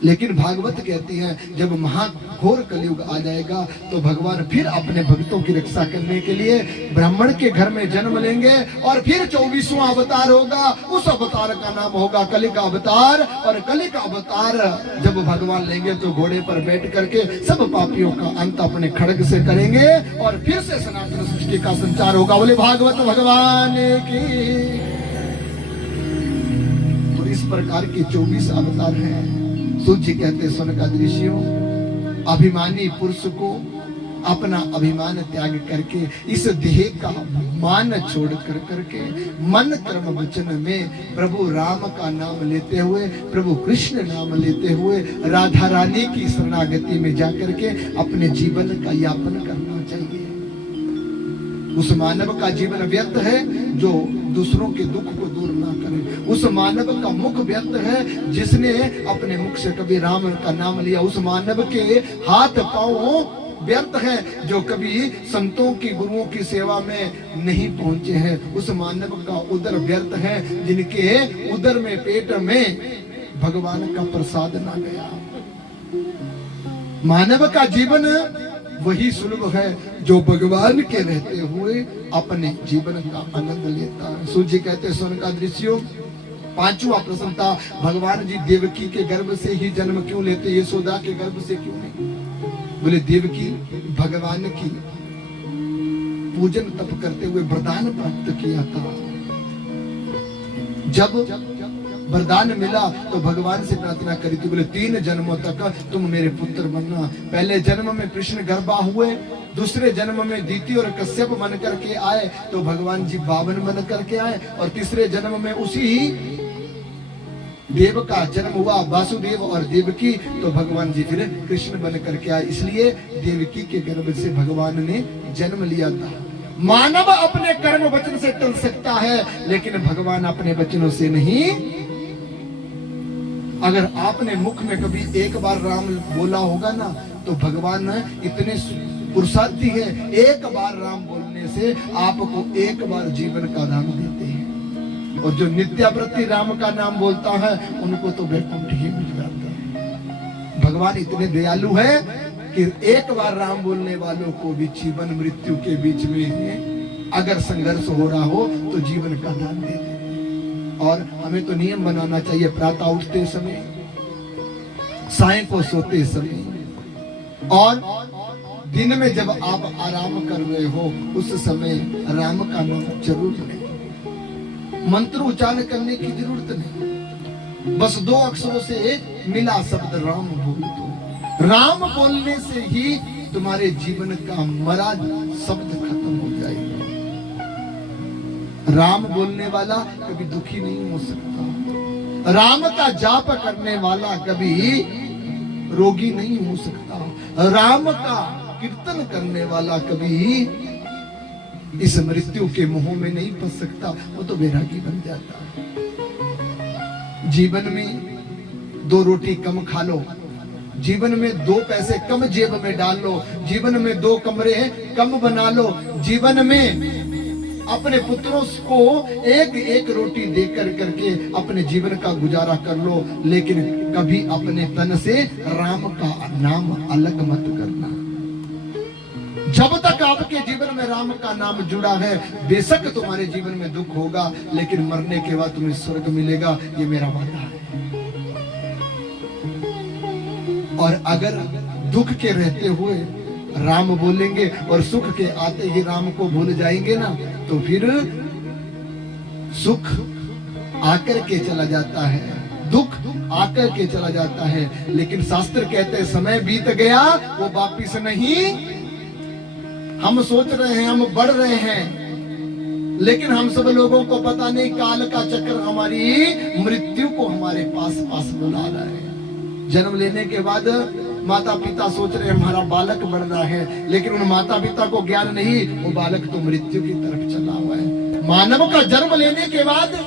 लेकिन भागवत कहती है जब महाघोर कलयुग आ जाएगा तो भगवान फिर अपने भक्तों की रक्षा करने के लिए ब्राह्मण के घर में जन्म लेंगे और फिर 24वां अवतार होगा। उस अवतार का नाम होगा कली का अवतार। और कली का अवतार जब भगवान लेंगे तो घोड़े पर बैठ करके सब पापियों का अंत अपने खड्ग से करेंगे और फिर से सनातन सृष्टि का संचार होगा। बोले भागवत भगवान की। तो इस प्रकार के 24 अवतार हैं। सूत जी कहते सनकादिऋषियों, अभिमानी पुरुष को अपना अभिमान त्याग करके इस देह का मान छोड़ कर करके मन कर्म वचन में प्रभु राम का नाम लेते हुए, प्रभु कृष्ण नाम लेते हुए राधा रानी की शरणागति में जाकर के अपने जीवन का यापन करना चाहिए। उस मानव का जीवन व्यर्थ है जो दूसरों के दुख को दूर ना करे। उस मानव का मुख व्यर्थ है जिसने अपने मुख से कभी राम का नाम लिया। उस मानव के हाथ पांव व्यर्थ है जो कभी संतों की गुरुओं की सेवा में नहीं पहुंचे हैं। उस मानव का उदर व्यर्थ है जिनके उदर में पेट में भगवान का प्रसाद ना गया। मानव का जीवन वही सुलभ है जो भगवान के रहते हुए अपने जीवन का आनंद लेता है। सूत जी कहते हैं सनकादिऋषियों, 5वां प्रश्न था भगवान जी देवकी के गर्भ से ही जन्म क्यों लेते, यशोदा के गर्भ से क्यों नहीं? बोले देवकी भगवान की पूजन तप करते हुए वरदान प्राप्त किया था। जब वरदान मिला तो भगवान से प्रार्थना करी थी, बोले 3 जन्मों तक तुम मेरे पुत्र बनना। पहले जन्म में कृष्ण गर्भा हुए, दूसरे जन्म में दीति और कश्यप बन करके आए तो भगवान जी 52 बन करके आए और तीसरे जन्म में उसी देव का जन्म हुआ, वासुदेव और देवकी, तो भगवान जी फिर कृष्ण बन करके आए। इसलिए देवकी के गर्भ से भगवान ने जन्म लिया था। मानव अपने कर्म वचन से टल सकता है लेकिन भगवान अपने वचनों से नहीं। अगर आपने मुख में कभी एक बार राम बोला होगा ना तो भगवान इतने पुरुषार्थी है, एक बार राम बोलने से आपको एक बार जीवन का दान देते हैं। और जो नित्याव्रती राम का नाम बोलता है उनको तो वैकुंठ ही मिल जाता है। भगवान इतने दयालु है कि एक बार राम बोलने वालों को भी जीवन मृत्यु के बीच में अगर संघर्ष हो रहा हो तो जीवन का दान देते हैं। और हमें तो नियम बनाना चाहिए, प्रातः उठते समय, साय को सोते समय और दिन में जब आप आराम कर रहे हो उस समय राम का नाम जरूर लें। मंत्र उच्चारण करने की जरूरत नहीं, बस 2 अक्षरों से मिला शब्द राम बोल दो। राम बोलने से ही तुम्हारे जीवन का मरा शब्द खत्म हो जाएगा। राम बोलने वाला कभी दुखी नहीं हो सकता। राम का जाप करने वाला कभी रोगी नहीं हो सकता। राम का कीर्तन करने वाला कभी इस मृत्यु के मुंह में नहीं फंस सकता, वो तो वैरागी बन जाता है। जीवन में 2 रोटी कम खा लो, जीवन में 2 पैसे कम जेब में डाल लो, जीवन में 2 कमरे कम बना लो, जीवन में अपने पुत्रों को एक रोटी देकर करके अपने जीवन का गुजारा कर लो, लेकिन कभी अपने तन से राम का नाम अलग मत करना। जब तक आपके जीवन में राम का नाम जुड़ा है बेशक तुम्हारे जीवन में दुख होगा लेकिन मरने के बाद तुम्हें स्वर्ग मिलेगा, ये मेरा वादा है। और अगर दुख के रहते हुए राम बोलेंगे और सुख के आते ही राम को भूल जाएंगे ना तो फिर सुख आकर के चला जाता है, दुख आकर के चला जाता है। लेकिन शास्त्र कहते हैं समय बीत गया वो वापिस नहीं। हम सोच रहे हैं हम बढ़ रहे हैं लेकिन हम सब लोगों को पता नहीं काल का चक्र हमारी मृत्यु को हमारे पास बुला रहा है। जन्म लेने के बाद माता पिता सोच रहे हैं हमारा बालक बढ़ रहा है लेकिन उन माता पिता को ज्ञान नहीं वो बालक तो मृत्यु की तरफ चला हुआ है। मानव का जन्म लेने के बाद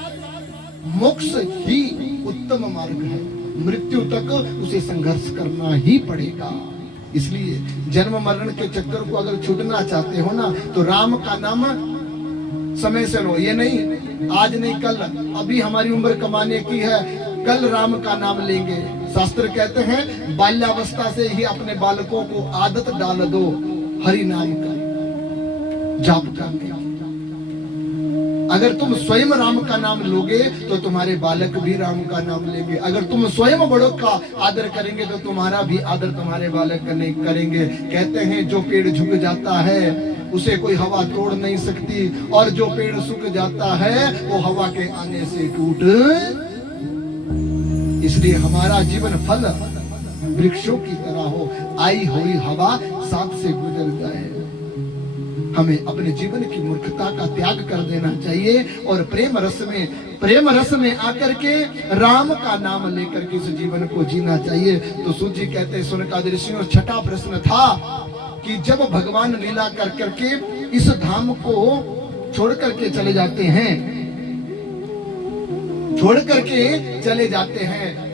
मोक्ष ही उत्तम मार्ग है, मृत्यु तक उसे संघर्ष करना ही पड़ेगा। इसलिए जन्म मरण के चक्कर को अगर छूटना चाहते हो ना तो राम का नाम समय से लो। ये नहीं आज नहीं कल, अभी हमारी उम्र कमाने की है, कल राम का नाम लेंगे, शास्त्र कहते हैं बाल्यावस्था से ही अपने बालकों को आदत डाल दो हरि नाम का जाप करने। अगर तुम स्वयं राम का नाम लोगे तो तुम्हारे बालक भी राम का नाम लेंगे। अगर तुम स्वयं बड़ों का आदर करेंगे तो तुम्हारा भी आदर तुम्हारे बालक नहीं करेंगे। कहते हैं जो पेड़ झुक जाता है उसे कोई हवा तोड़ नहीं सकती, और जो पेड़ सूख जाता है वो हवा के आने से टूट। इसलिए हमारा जीवन फल वृक्षों की तरह हो, आई हुई हवा साथ से गुजर जाए। हमें अपने जीवन की मूर्खता का त्याग कर देना चाहिए और प्रेम रस में आकर के राम का नाम लेकर के इस जीवन को जीना चाहिए। तो सूत जी कहते हैं सुनकादि ऋषियों, छठा प्रश्न था कि जब भगवान लीला कर करके इस धाम को छोड़ करके चले जाते हैं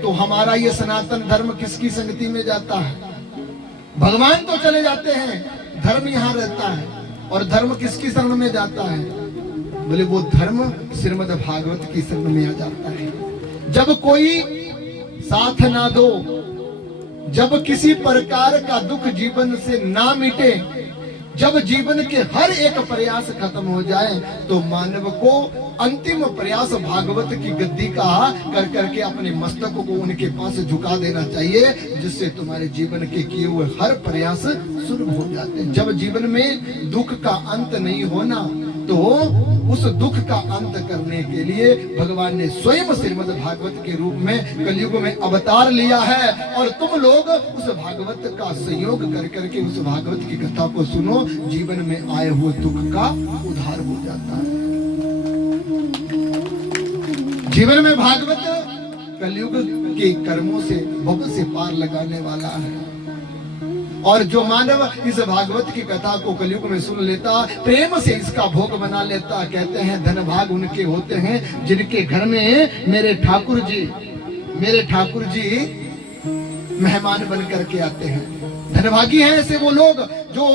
तो हमारा ये सनातन धर्म किसकी संगति में जाता है? भगवान तो चले जाते हैं, धर्म यहाँ रहता है। और धर्म किसकी शरण में जाता है? बोले वो धर्म श्रीमद् भागवत की शरण में आ जाता है। जब कोई साथ ना दो, जब किसी प्रकार का दुख जीवन से ना मिटे, जब जीवन के हर एक प्रयास खत्म हो जाए तो मानव को अंतिम प्रयास भागवत की गद्दी का कर करके अपने मस्तक को उनके पास झुका देना चाहिए, जिससे तुम्हारे जीवन के किए हुए हर प्रयास शुरू हो जाते हैं। जब जीवन में दुख का अंत नहीं होना तो उस दुख का अंत करने के लिए भगवान ने स्वयं श्रीमद् भागवत के रूप में कलयुग में अवतार लिया है। और तुम लोग उस भागवत का सहयोग कर करके उस भागवत की कथा को सुनो, जीवन में आए हुए दुख का उद्धार हो जाता है। जीवन में भागवत कलयुग के कर्मों से भव से पार लगाने वाला है। और जो मानव इस भागवत की कथा को कलयुग में सुन लेता, प्रेम से इसका भोग बना लेता, कहते हैं धन भाग उनके होते हैं जिनके घर में मेरे ठाकुर जी मेहमान बन करके आते हैं। धनभागी हैं ऐसे वो लोग जो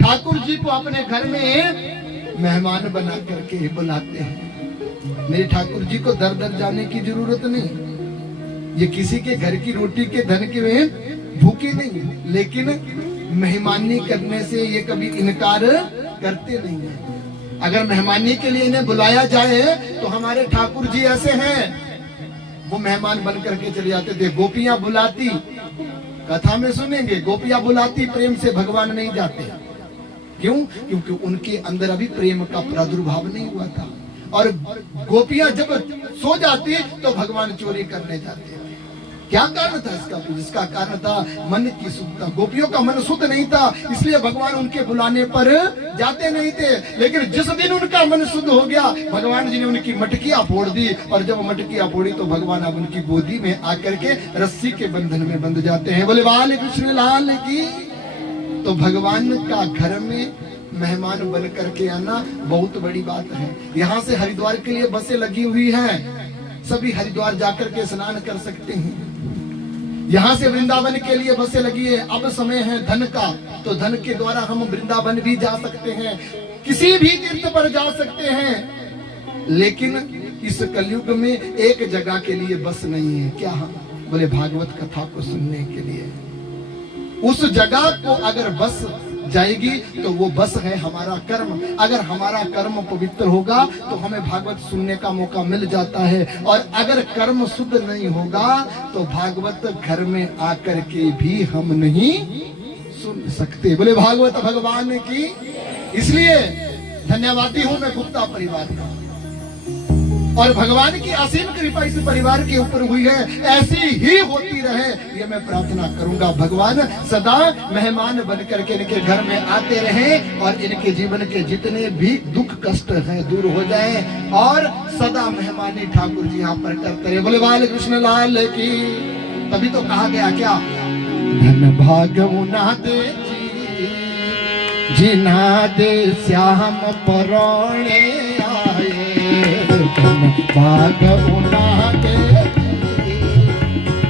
ठाकुर जी को अपने घर में मेहमान बना करके बुलाते हैं। मेरे ठाकुर जी को दर दर जाने की जरूरत नहीं, ये किसी के घर की रोटी के धन के में भूखे नहीं, लेकिन मेहमानी करने से ये कभी इनकार करते नहीं है। अगर मेहमानी के लिए इन्हें बुलाया जाए तो हमारे ठाकुर जी ऐसे हैं, वो मेहमान बन करके चले जाते थे। गोपियां बुलाती, कथा में सुनेंगे, गोपियां बुलाती, प्रेम से भगवान नहीं जाते। क्यों? क्योंकि उनके अंदर अभी प्रेम का प्रादुर्भाव नहीं हुआ था। और गोपियां जब सो जाती तो भगवान चोरी करने जाते। क्या कारण था इसका? जिसका कारण था मन की शुद्धता। गोपियों का मन शुद्ध नहीं था, इसलिए भगवान उनके बुलाने पर जाते नहीं थे। लेकिन जिस दिन उनका मन शुद्ध हो गया, भगवान जी ने उनकी मटकियां फोड़ दी। और जब मटकियां फोड़ी तो भगवान अब उनकी गोदी में आकर के रस्सी के बंधन में बंध जाते हैं। बोले बाल कृष्ण लाल की। तो भगवान का घर में मेहमान बन करके आना बहुत बड़ी बात है। यहाँ से हरिद्वार के लिए बसें लगी हुई हैं, सभी हरिद्वार जाकर के स्नान कर सकते हैं। यहाँ से वृंदावन के लिए बसें लगी है। अब समय है धन का, तो धन के द्वारा हम वृंदावन भी जा सकते हैं, किसी भी तीर्थ पर जा सकते हैं। लेकिन इस कलयुग में एक जगह के लिए बस नहीं है। क्या? बोले भागवत कथा को सुनने के लिए। उस जगह को अगर बस जाएगी तो वो बस है हमारा कर्म। अगर हमारा कर्म पवित्र होगा तो हमें भागवत सुनने का मौका मिल जाता है। और अगर कर्म शुद्ध नहीं होगा तो भागवत घर में आकर के भी हम नहीं सुन सकते। बोले भागवत भगवान की। इसलिए धन्यवादी हूं मैं गुप्ता परिवार का, और भगवान की असीम कृपा इस परिवार के ऊपर हुई है, ऐसी ही होती रहे ये मैं प्रार्थना करूंगा। भगवान सदा मेहमान बन करके इनके घर में आते रहें और इनके जीवन के जितने भी दुख कष्ट हैं दूर हो जाएं, और सदा मेहमानी ठाकुर जी यहाँ पर करते रहे। बोले बाल कृष्ण लाल की। तभी तो कहा गया क्या? धन भाग ना दे जिना दे श्याम परोणे आए, धन भाग उना दे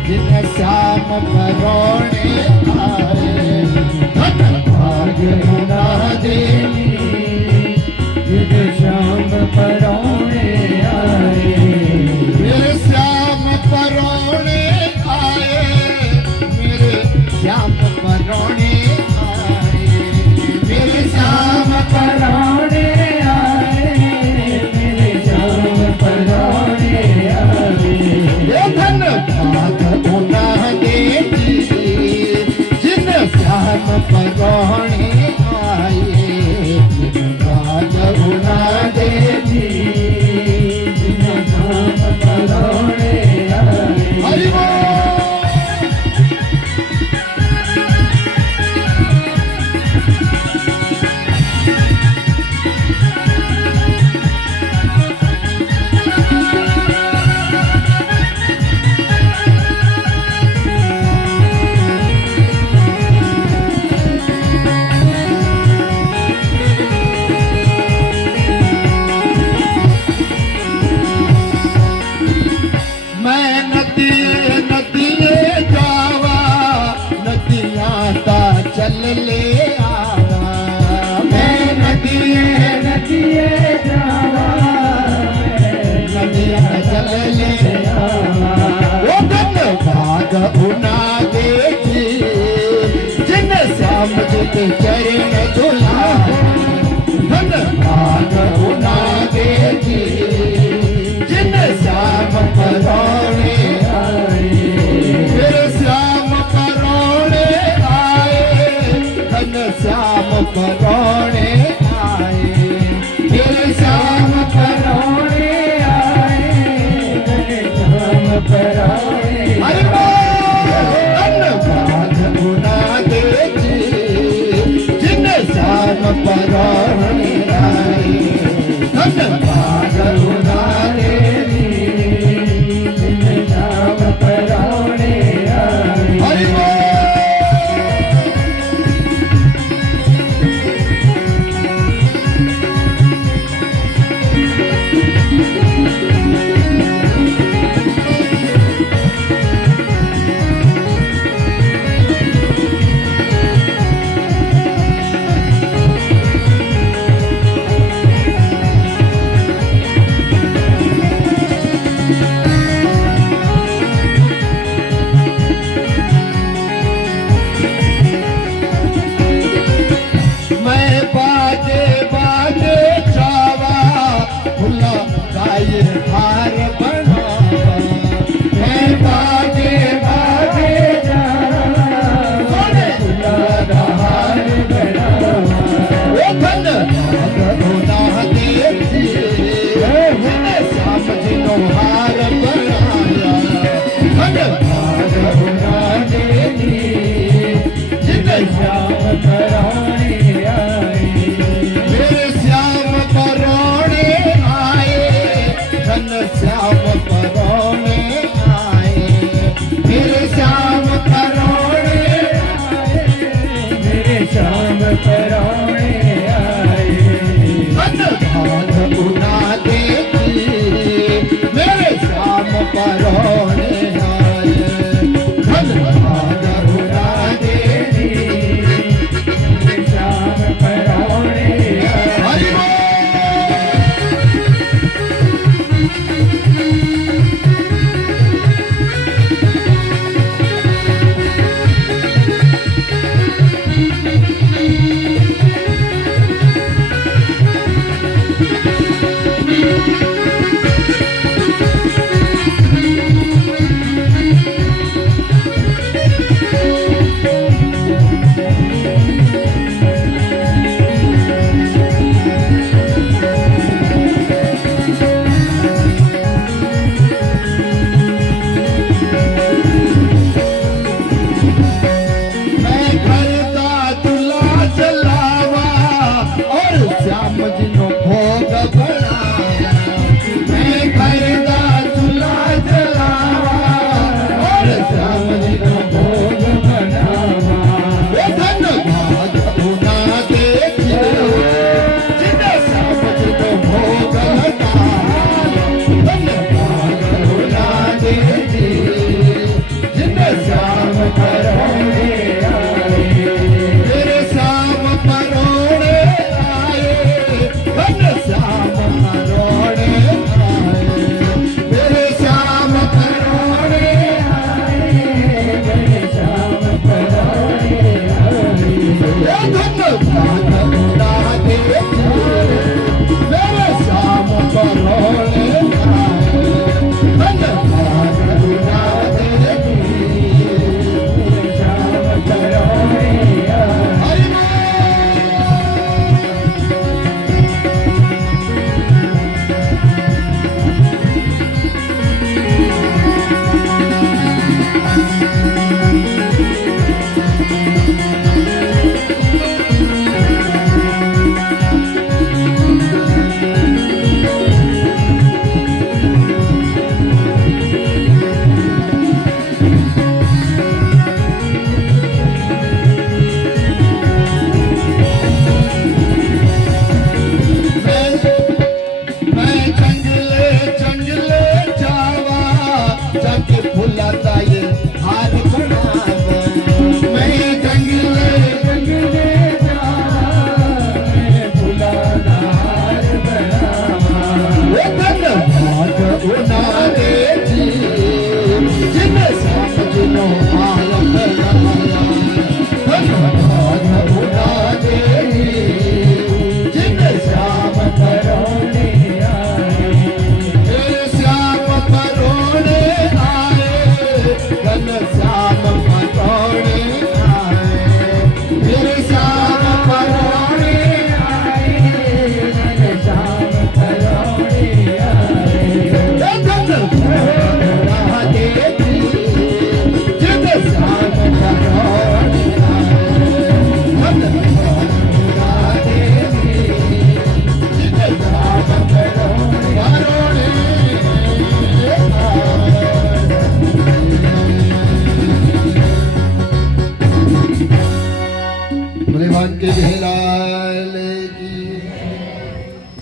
जिन श्याम परोणे आए, धन भाग उना दे जिन श्याम परोणे आए, मेरे श्याम परोणे पराणे आई। धन्यवाद उदारे दीन श्याम पराणे आई। हरि बोल।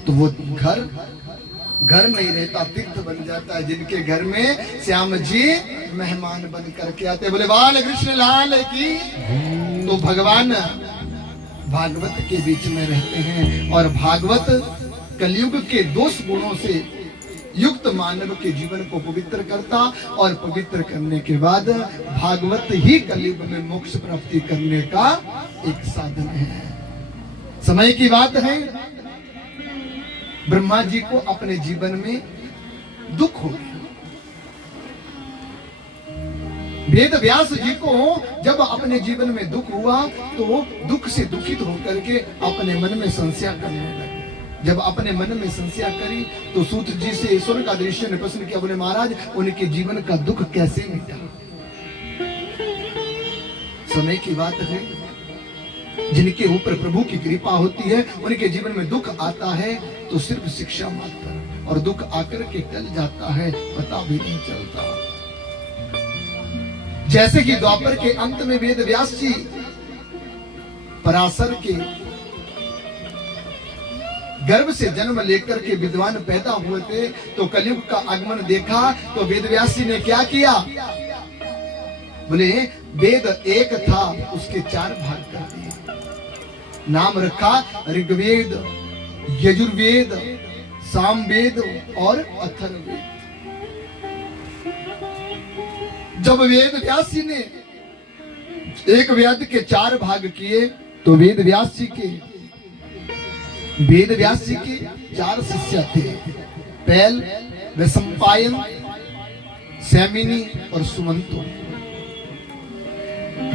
तो वो घर नहीं रहता, तीर्थ बन जाता है। जिनके घर में श्याम जी मेहमान बन करके आते, बोले बाल कृष्ण लाल की। तो भगवान भागवत के बीच में रहते हैं और भागवत कलयुग के दोष गुणों से युक्त मानव के जीवन को पवित्र करता और पवित्र करने के बाद भागवत ही कलयुग में मोक्ष प्राप्ति करने का एक साधन है। समय की बात है, ब्रह्मा जी को अपने जीवन में दुख हो गया। वेद व्यास जी को जब अपने जीवन में दुख हुआ तो वो दुख से दुखित होकर के अपने मन में संशय करने लगे। जब अपने मन में संशय करी तो सूत जी से ईश्वर का दृश्य ने प्रश्न किया, बोले महाराज उनके जीवन का दुख कैसे मिटा। समय की बात है, जिनके ऊपर प्रभु की कृपा होती है उनके जीवन में दुख आता है तो सिर्फ शिक्षा मात्र, और दुख आकर के टल जाता है, पता भी नहीं चलता। जैसे कि द्वापर के अंत में वेद व्यास जी पराशर के गर्भ से जन्म लेकर के विद्वान पैदा हुए थे, तो कलयुग का आगमन देखा तो वेद व्यास जी ने क्या किया, बोले वेद एक था उसके 4 भाग कर दिए। नाम रखा ऋग्वेद, यजुर्वेद, सामवेद और अथर्ववेद। जब वेद व्यास जी ने एक वेद के 4 भाग किए तो वेद व्यास जी के 4 शिष्य थे, पैल, वैशंपायन, सैमिनी और सुमंतु।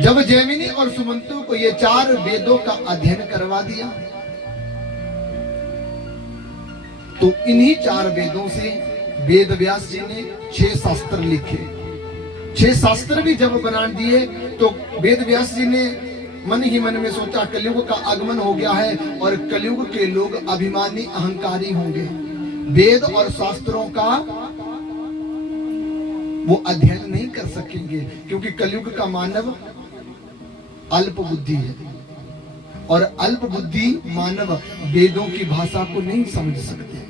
जब जैमिनी और सुमंतु को ये 4 वेदों का अध्ययन करवा दिया तो इन्हीं 4 वेदों से वेद व्यास जी ने 6 शास्त्र लिखे। 6 शास्त्र भी जब बना दिए तो वेद व्यास जी ने मन ही मन में सोचा कलयुग का आगमन हो गया है और कलयुग के लोग अभिमानी अहंकारी होंगे, वेद और शास्त्रों का वो अध्ययन नहीं कर सकेंगे, क्योंकि कलयुग का मानव अल्प बुद्धि है और अल्प बुद्धि मानव वेदों की भाषा को नहीं समझ सकते।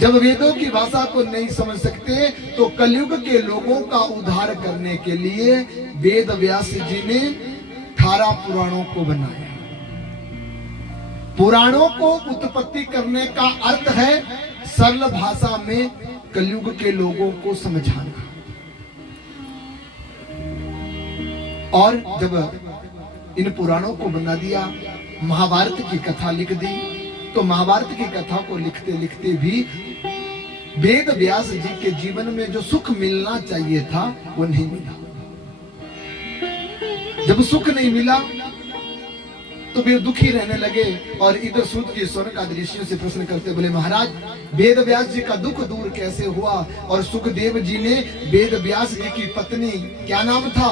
जब वेदों की भाषा को नहीं समझ सकते तो कलयुग के लोगों का उद्धार करने के लिए वेद व्यास जी ने 18 पुराणों को बनाया। पुराणों को उत्पत्ति करने का अर्थ है सरल भाषा में कलयुग के लोगों को समझाना। और जब इन पुराणों को बना दिया, महाभारत की कथा लिख दी, तो महाभारत की कथा को लिखते लिखते भी वेद व्यास जी के जीवन में जो सुख मिलना चाहिए था वो नहीं मिला। जब सुख नहीं मिला तो वे दुखी रहने लगे और इधर सूत जी स्वर्ग का दृश्य से प्रश्न करते, बोले महाराज वेद व्यास जी का दुख दूर कैसे हुआ। और सुखदेव जी ने वेद व्यास जी की पत्नी, क्या नाम था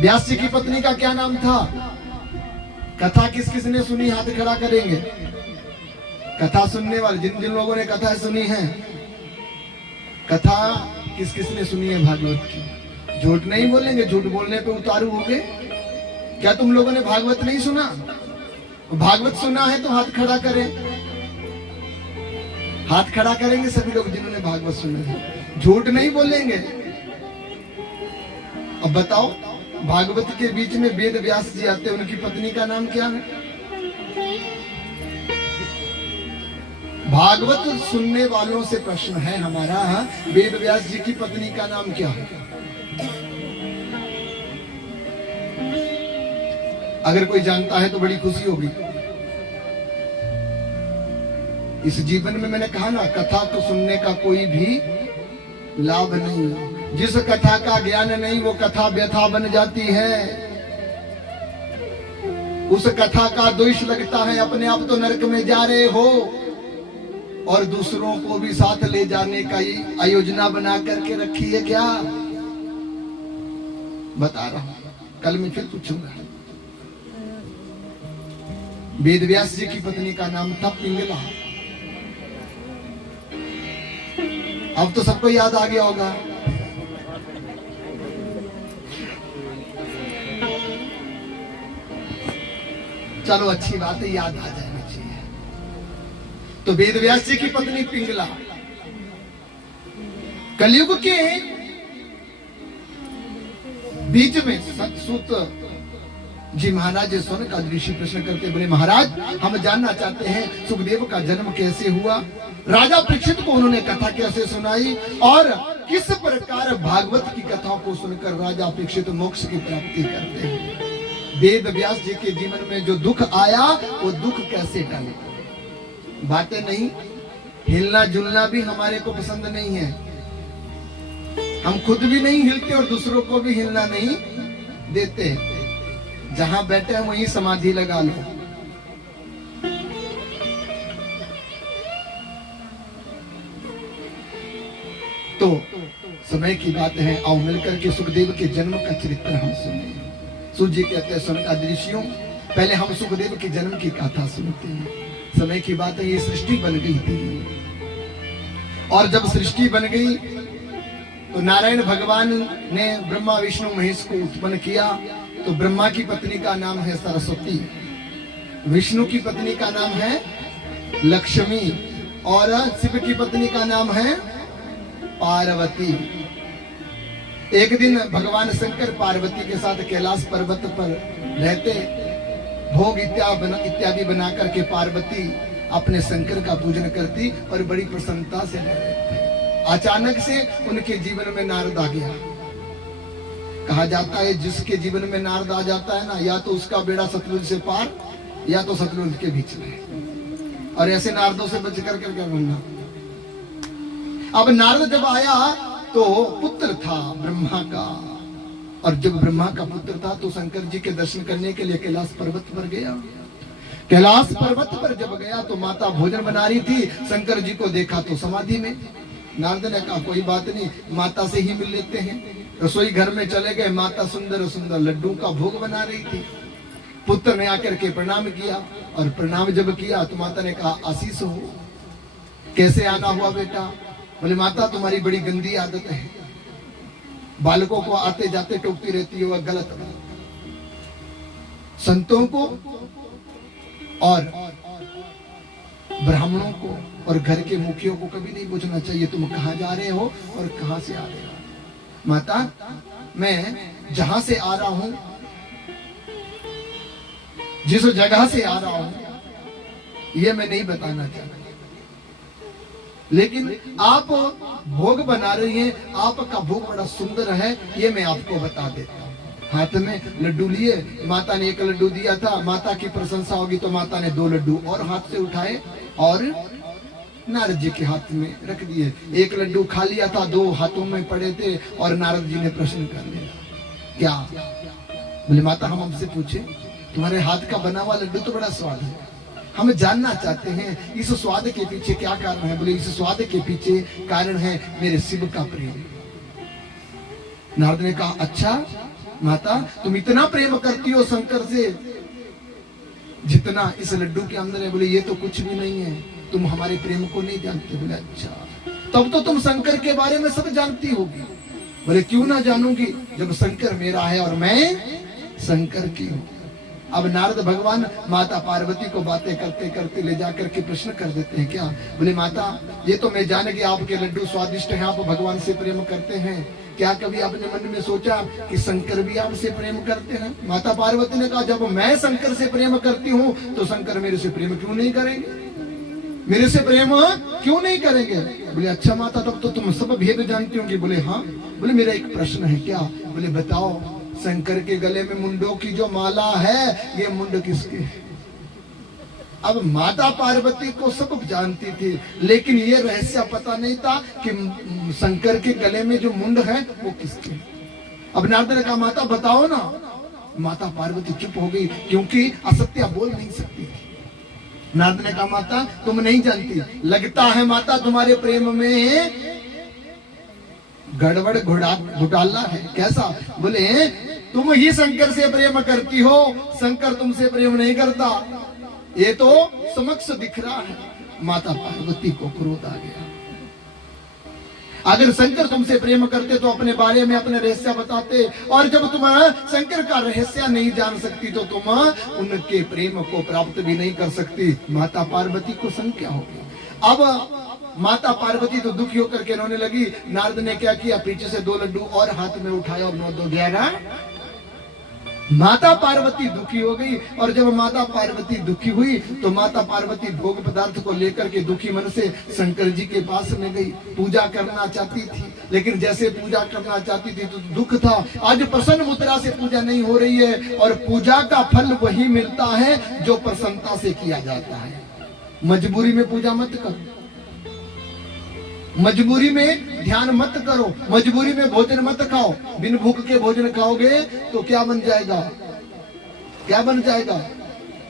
व्यास जी की पत्नी का, क्या नाम था? कथा किस किस ने सुनी, हाथ खड़ा करेंगे। कथा सुनने वाले, जिन जिन लोगों ने कथा सुनी है, कथा किस किस ने सुनी है भागवत की? झूठ नहीं बोलेंगे, झूठ बोलने पे उतारू होंगे। क्या तुम लोगों ने भागवत नहीं सुना? भागवत सुना है तो हाथ खड़ा करें। हाथ खड़ा करेंगे सभी लोग जिन्होंने भागवत सुना है, झूठ नहीं बोलेंगे। अब बताओ, भागवत के बीच में वेद व्यास जी आते, उनकी पत्नी का नाम क्या है? भागवत सुनने वालों से प्रश्न है हमारा, वेद व्यास जी की पत्नी का नाम क्या है? अगर कोई जानता है तो बड़ी खुशी होगी। इस जीवन में मैंने कहा ना, कथा को सुनने का कोई भी लाभ नहीं। जिस कथा का ज्ञान नहीं वो कथा व्यथा बन जाती है। उस कथा का द्वेष लगता है, अपने आप तो नरक में जा रहे हो और दूसरों को भी साथ ले जाने का आयोजना बना करके रखी है क्या? बता रहा हूं, कल मैं फिर पूछूंगा। वेद व्यास जी की पत्नी का नाम था पिंगला। अब तो सबको याद आ गया होगा। चलो अच्छी बात है, याद आ जाना चाहिए। तो वेदव्यास जी की पत्नी पिंगला कलयुग के बीच में सतसुत जी महाराज सौनक का ऋषि प्रश्न करते बोले, महाराज हम जानना चाहते हैं सुखदेव का जन्म कैसे हुआ। राजा परीक्षित को उन्होंने कथा कैसे सुनाई और किस प्रकार भागवत की कथाओं को सुनकर राजा परीक्षित मोक्ष की प्राप्ति करते हैं। वेद व्यास जी के जीवन में जो दुख आया वो दुख कैसे टले। बातें नहीं, हिलना जुलना भी हमारे को पसंद नहीं है। हम खुद भी नहीं हिलते और दूसरों को भी हिलना नहीं देते। जहां बैठे हैं वहीं समाधि लगा लो। तो समय की बात है, आओ मिलकर के सुखदेव के जन्म का चरित्र हम सुने। सूर्य जी कहते हैं सनक ऋषियों, पहले हम सुखदेव के जन्म की कथा सुनते हैं। समय की बात है, ये सृष्टि बन गई थी और जब सृष्टि बन गई तो नारायण भगवान ने ब्रह्मा विष्णु महेश को उत्पन्न किया। तो ब्रह्मा की पत्नी का नाम है सरस्वती, विष्णु की पत्नी का नाम है लक्ष्मी और शिव की पत्नी का नाम है पार्वती। एक दिन भगवान शंकर पार्वती के साथ कैलाश पर्वत पर रहते, भोग इत्यादि बना करके पार्वती अपने शंकर का पूजन करती और बड़ी प्रसन्नता से रहती। अचानक से उनके जीवन में नारद आ गया। कहा जाता है जिसके जीवन में नारद आ जाता है ना, या तो उसका बेड़ा सतलुज से पार या तो सतलुज के बीच में। और ऐसे नारदों से बच कर क्या बनना। अब नारद जब आया तो पुत्र था ब्रह्मा का, और जब ब्रह्मा का पुत्र था तो शंकर जी के दर्शन करने के लिए कैलाश पर्वत पर गया। कैलाश पर्वत पर जब गया तो माता भोजन बना रही थी, शंकर जी को देखा तो समाधि में। नारद ने कहा कोई बात नहीं, माता से ही मिल लेते हैं। रसोई घर में चले गए, माता सुंदर सुंदर लड्डू का भोग बना रही थी। पुत्र ने आकर के प्रणाम किया और प्रणाम जब किया तो माता ने कहा आशीष हो। कैसे आना हुआ बेटा? बोले माता तुम्हारी बड़ी गंदी आदत है, बालकों को आते जाते टोकती रहती है, वह गलत बात। संतों को और ब्राह्मणों को और घर के मुखियों को कभी नहीं पूछना चाहिए तुम कहां जा रहे हो और कहां से आ रहे हो। माता मैं जहां से आ रहा हूं, जिस जगह से आ रहा हूं ये मैं नहीं बताना चाहता, लेकिन आप भोग बना रही हैं, आपका भोग बड़ा सुंदर है, ये मैं आपको बता देता हूँ। हाथ में लड्डू लिए, माता ने एक लड्डू दिया था, माता की प्रशंसा होगी तो माता ने 2 लड्डू और हाथ से उठाए और नारद जी के हाथ में रख दिए। एक लड्डू खा लिया था, 2 हाथों में पड़े थे और नारद जी ने प्रश्न कर लिया क्या? बोले माता हम हमसे पूछे, तुम्हारे हाथ का बना हुआ लड्डू तो बड़ा स्वाद है, हम जानना चाहते हैं इस स्वाद के पीछे क्या कारण है। बोले इस स्वाद के पीछे कारण है मेरे शिव का प्रेम। नारद ने कहा अच्छा माता तुम इतना प्रेम करती हो शंकर से जितना इस लड्डू के अंदर है। बोले ये तो कुछ भी नहीं है, तुम हमारे प्रेम को नहीं जानते। बोले अच्छा तब तो तुम शंकर के बारे में सब जानती होगी। बोले क्यों ना जानूंगी जब शंकर मेरा है और मैं शंकर की हूँ। अब नारद भगवान माता पार्वती को बातें करते करते ले जाकर के प्रश्न कर देते हैं क्या? बोले माता ये तो मैं जान गया आपके लड्डू स्वादिष्ट हैं, आप भगवान से प्रेम करते हैं, क्या कभी आपने मन में सोचा कि शंकर भी आपसे प्रेम करते हैं? माता पार्वती ने कहा जब मैं शंकर से प्रेम करती हूँ तो शंकर मेरे से प्रेम क्यों नहीं करेंगे, मेरे से प्रेम क्यों नहीं करेंगे? बोले अच्छा माता तब तो तुम सब भेद जानती होंगी। बोले हाँ। बोले मेरा एक प्रश्न है क्या? बोले बताओ शंकर के गले में मुंडों की जो माला है ये मुंड किसके है? अब माता पार्वती को सब जानती थी लेकिन ये रहस्य पता नहीं था कि शंकर के गले में जो मुंड है वो किसके। अब नारद ने कहा माता बताओ ना। माता पार्वती चुप हो गई क्योंकि असत्य बोल नहीं सकती थी। नारद ने कहा माता तुम नहीं जानती, लगता है माता तुम्हारे प्रेम में गड़बड़ घोटाला है। कैसा? बोले तुम ही शंकर से प्रेम करती हो, शंकर तुमसे प्रेम नहीं करता, ये तो समक्ष दिख रहा है। माता पार्वती को क्रोध आ गया। अगर शंकर तुमसे प्रेम करते तो अपने बारे में अपने रहस्य बताते, और जब तुम शंकर का रहस्य नहीं जान सकती तो तुम उनके प्रेम को प्राप्त भी नहीं कर सकती। माता पार्वती को शंका हो गई। अब माता पार्वती तो दुखी होकर के रोने लगी। नारद ने क्या किया, पीछे से 2 लड्डू और हाथ में उठाया और 9 2 11। माता पार्वती दुखी हो गई। और जब माता पार्वती दुखी हुई तो माता पार्वती भोग पदार्थ को लेकर के दुखी मन से शंकर जी के पास में गई। पूजा करना चाहती थी, लेकिन जैसे पूजा करना चाहती थी तो दुख था। आज प्रसन्न मुद्रा से पूजा नहीं हो रही है, और पूजा का फल वही मिलता है जो प्रसन्नता से किया जाता है। मजबूरी में पूजा मत करो, मजबूरी में ध्यान मत करो, मजबूरी में भोजन मत खाओ। बिन भूख के भोजन खाओगे तो क्या बन जाएगा, क्या बन जाएगा?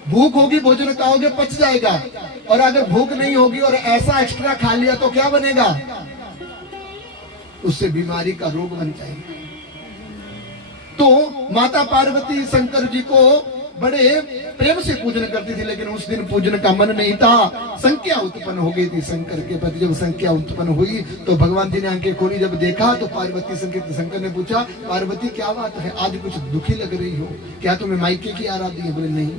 भूख होगी, भोजन खाओगे, पच जाएगा। और अगर भूख नहीं होगी और ऐसा एक्स्ट्रा खा लिया तो क्या बनेगा? उससे बीमारी का रोग बन जाएगा। तो माता पार्वती शंकर जी को बड़े प्रेम से पूजन करती थी, लेकिन उस दिन पूजन का मन नहीं था। संख्या उत्पन्न हो गई थी शंकर के प्रति। जब संख्या उत्पन्न हुई तो भगवान जी ने आंखें खोली, जब देखा तो पार्वती शंकर ने पूछा, पार्वती क्या बात है, आज कुछ दुखी लग रही हो, क्या तुम्हें मायके की आराधी है? बोले नहीं।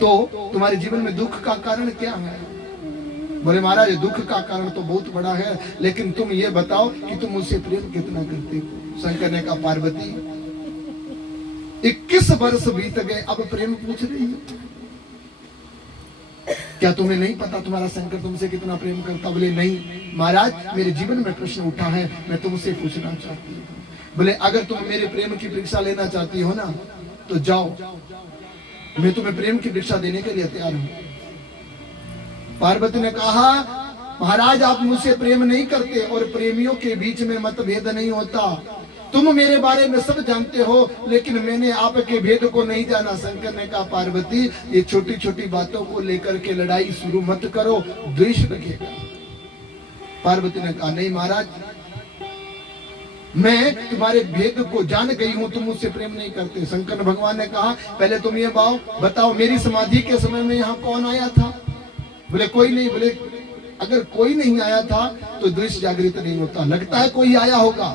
तो तुम्हारे जीवन में दुख का कारण क्या है? बोले महाराज दुख का कारण तो बहुत बड़ा है, लेकिन तुम ये बताओ कि तुम मुझसे प्रेम कितना करते हो? शंकर ने कहा, पार्वती 21 वर्ष बीत गए, अब प्रेम पूछ रही है? क्या तुम्हें नहीं पता तुम्हारा शंकर तुमसे कितना प्रेम करता? बोले नहीं महाराज, मेरे जीवन में प्रश्न उठा है, मैं तुमसे पूछना चाहती हूँ। बोले अगर तुम मेरे प्रेम की परीक्षा लेना चाहती हो ना तो जाओ, मैं तुम्हें प्रेम की परीक्षा देने के लिए तैयार हूं। पार्वती ने कहा, महाराज आप मुझसे प्रेम नहीं करते और प्रेमियों के बीच में मतभेद नहीं होता। तुम मेरे बारे में सब जानते हो, लेकिन मैंने आपके भेद को नहीं जाना। शंकर ने कहा, पार्वती ये छोटी छोटी बातों को लेकर के लड़ाई शुरू मत करो, द्वेष रखेगा। पार्वती ने कहा, नहीं महाराज, मैं तुम्हारे भेद को जान गई हूं, तुम मुझसे प्रेम नहीं करते। शंकर भगवान ने कहा, पहले तुम ये बताओ मेरी समाधि के समय में यहाँ कौन आया था? बोले कोई नहीं। बोले अगर कोई नहीं आया था तो द्वेष जागृत नहीं होता, लगता है कोई आया होगा।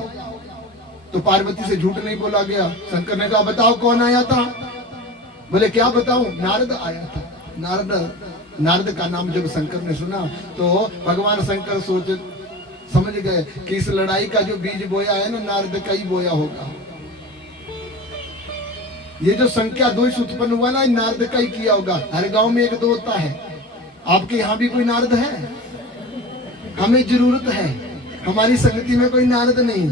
तो पार्वती से झूठ नहीं बोला गया। शंकर ने कहा, बताओ कौन आया था? बोले क्या बताऊं? नारद आया था। नारद का नाम जब शंकर ने सुना तो भगवान शंकर समझ गए कि इस लड़ाई का जो बीज बोया है ना, नारद का ही बोया होगा। ये जो संख्या दोष उत्पन्न हुआ ना, नारद का ही किया होगा। हर गांव में 1 2 होता है। आपके यहाँ भी कोई नारद है? हमें जरूरत है। हमारी संगति में कोई नारद नहीं।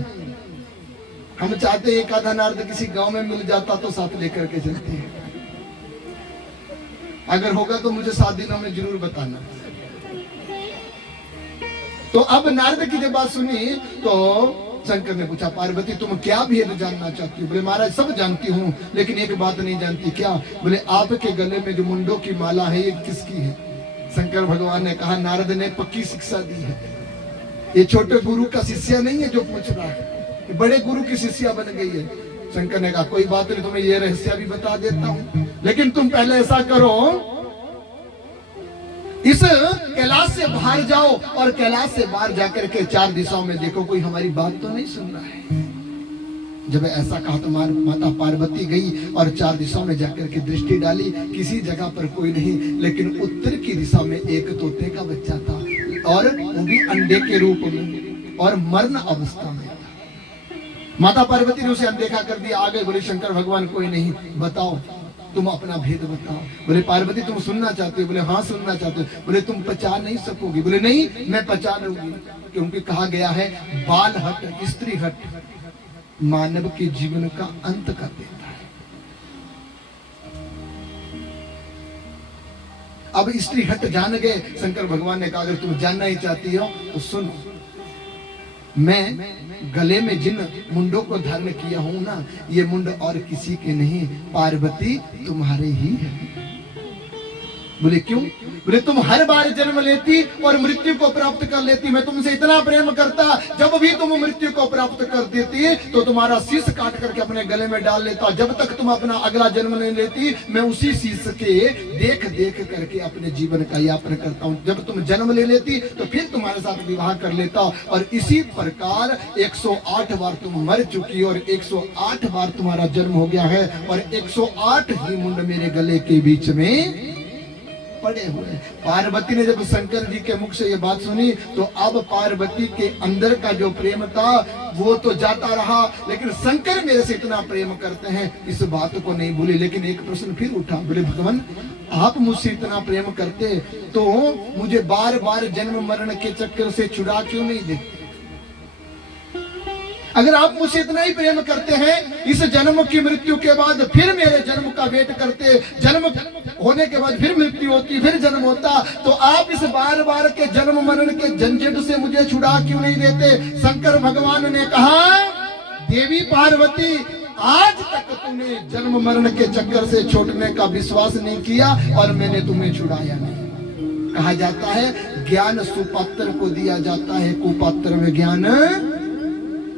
हम चाहते एक आधा नारद किसी गांव में मिल जाता तो साथ लेकर के चलते हैं। अगर होगा तो मुझे 7 दिनों में जरूर बताना। तो अब नारद की जब बात सुनी तो शंकर ने पूछा, पार्वती तुम क्या भेद जानना चाहती हो? बोले महाराज सब जानती हूँ, लेकिन एक बात नहीं जानती। क्या? बोले आपके गले में जो मुंडों की माला है ये किसकी है? शंकर भगवान ने कहा, नारद ने पक्की शिक्षा दी है। ये छोटे गुरु का शिष्य नहीं है जो पूछ रहा है, बड़े गुरु की शिष्या बन गई है। शंकर ने कहा, कोई बात नहीं, तुम्हें ये रहस्य भी बता देता हूं, लेकिन तुम पहले ऐसा करो, इस कैलाश से बाहर जाओ और कैलाश से बाहर जाकर के 4 दिशाओं में देखो कोई हमारी बात तो नहीं सुन रहा है। जब ऐसा कहा तो माता पार्वती गई और 4 दिशाओं में जाकर के दृष्टि डाली, किसी जगह पर कोई नहीं, लेकिन उत्तर की दिशा में एक तोते का बच्चा था, और वो भी अंडे के रूप में और मरण अवस्था में। माता पार्वती ने उसे अनदेखा कर दिया। आगे बोले शंकर भगवान, कोई नहीं, बताओ तुम अपना भेद बताओ। बोले पार्वती तुम सुनना चाहते हो? बोले हाँ सुनना चाहते हो। बोले तुम पचा नहीं सकोगी? बोले नहीं मैं पचा लूंगी, क्योंकि कहा गया है बाल हट स्त्री हट मानव के जीवन का अंत कर देता है। अब स्त्री हट जान गए। शंकर भगवान ने कहा, अगर तुम जानना ही चाहती हो तो सुनो, मैं गले में जिन मुंडों को धारण किया हूं ना, ये मुंड और किसी के नहीं, पार्वती तुम्हारे ही है। बोले क्यों? बोले तुम हर बार जन्म लेती और मृत्यु को प्राप्त कर लेती। मैं तुमसे इतना प्रेम करता, जब भी तुम मृत्यु को प्राप्त कर देती तो तुम्हारा शीश काट करके अपने गले में डाल लेता। जब तक तुम अपना अगला जन्म नहीं लेती, मैं उसी शीश के देख देख करके अपने जीवन का यापन करता हूँ। जब तुम जन्म ले लेती तो फिर तुम्हारे साथ विवाह कर लेता, और इसी प्रकार 108 बार तुम मर चुकी और 108 बार तुम्हारा जन्म हो गया है, और 108 ही मुंड मेरे गले के बीच में पड़े हुए। पार्वती ने जब शंकर जी के मुख से ये बात सुनी तो अब पार्वती के अंदर का जो प्रेम था वो तो जाता रहा, लेकिन शंकर मेरे से इतना प्रेम करते हैं इस बात को नहीं भूली। लेकिन एक प्रश्न फिर उठा, बोले भगवान आप मुझसे इतना प्रेम करते तो मुझे बार बार जन्म मरण के चक्कर से छुड़ा क्यों नहीं देते? अगर आप मुझसे इतना ही प्रेम करते हैं, इस जन्म की मृत्यु के बाद फिर मेरे जन्म का वेट करते, जन्म होने के बाद फिर मृत्यु होती, फिर जन्म होता, तो आप इस बार बार के जन्म मरण के झंझट से मुझे छुड़ा क्यों नहीं देते? शंकर भगवान ने कहा, देवी पार्वती आज तक तूने जन्म मरण के चक्कर से छूटने का विश्वास नहीं किया और मैंने तुम्हें छुड़ाया नहीं। कहा जाता है ज्ञान सुपात्र को दिया जाता है, कुपात्र में ज्ञान।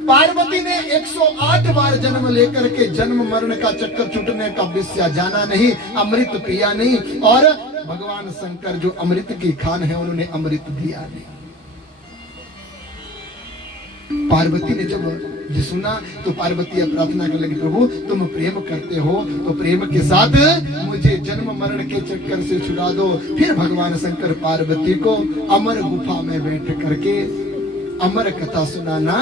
पार्वती ने 108 बार जन्म लेकर के जन्म मरण का चक्कर छूटने का विषय जाना नहीं, अमृत पिया नहीं, और भगवान शंकर जो अमृत की खान है उन्होंने अमृत दिया नहीं। पार्वती ने जब ये सुना तो पार्वती प्रार्थना करने लगी, प्रभु तुम प्रेम करते हो तो प्रेम के साथ मुझे जन्म मरण के चक्कर से छुड़ा दो। फिर भगवान शंकर पार्वती को अमर गुफा में बैठ करके अमर कथा सुनाना,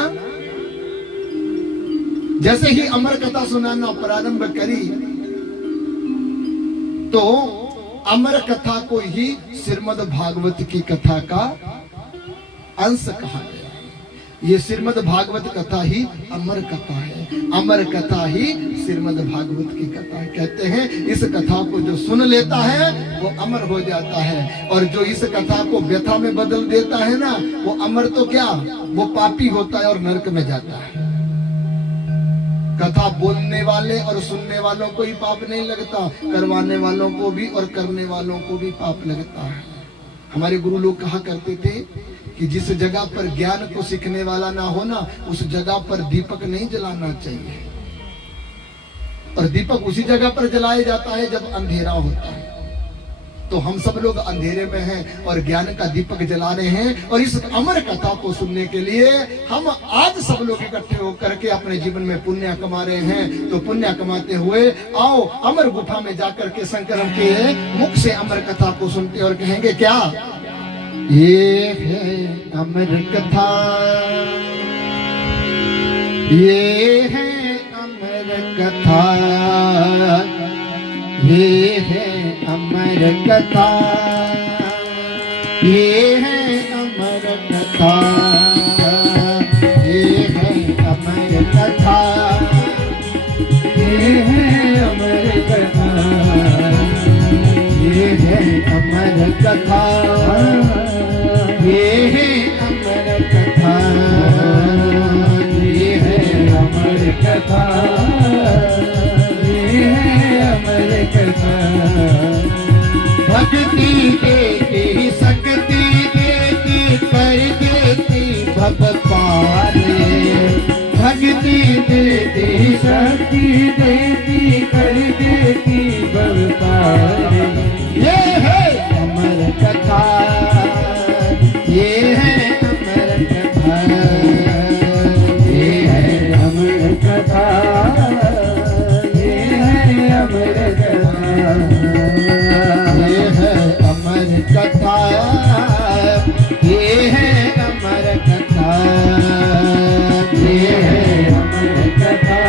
जैसे ही अमर कथा सुनाना प्रारंभ करी तो अमर कथा को ही श्रीमद् भागवत की कथा का अंश कहा गया। ये श्रीमद् भागवत कथा ही अमर कथा है, अमर कथा ही श्रीमद् भागवत की कथा है। कहते हैं इस कथा को जो सुन लेता है वो अमर हो जाता है, और जो इस कथा को व्यथा में बदल देता है ना, वो अमर तो क्या, वो पापी होता है और नरक में जाता है। कथा बोलने वाले और सुनने वालों को ही पाप नहीं लगता, करवाने वालों को भी और करने वालों को भी पाप लगता है। हमारे गुरु लोग कहा करते थे कि जिस जगह पर ज्ञान को सीखने वाला ना हो ना, उस जगह पर दीपक नहीं जलाना चाहिए, और दीपक उसी जगह पर जलाया जाता है जब अंधेरा होता है। तो हम सब लोग अंधेरे में हैं और ज्ञान का दीपक जला रहे हैं, और इस अमर कथा को सुनने के लिए हम आज सब लोग इकट्ठे होकर के अपने जीवन में पुण्य कमा रहे हैं। तो पुण्य कमाते हुए आओ अमर गुफा में जाकर के शंकर के मुख से अमर कथा को सुनते और कहेंगे क्या, ये है अमर कथा, ये है अमर कथा, ये है अमर कथा, ये है अमर कथा, ये है अमर कथा, ये है अमर कथा, ये है अमर कथा, ये है अमर कथा, ये है अमर कथा, ये है अमर कथा। भक्ति देती शक्ति देती कर देती भव पारे, भक्ति देती शक्ति देती कर देती भव पारे। ये है अमर कथा, ये है अमर कथा, ये है अमर कथा, ये है अमर कथा, ये है अमर कथा, ये है अमर कथा, ये है अमर कथा।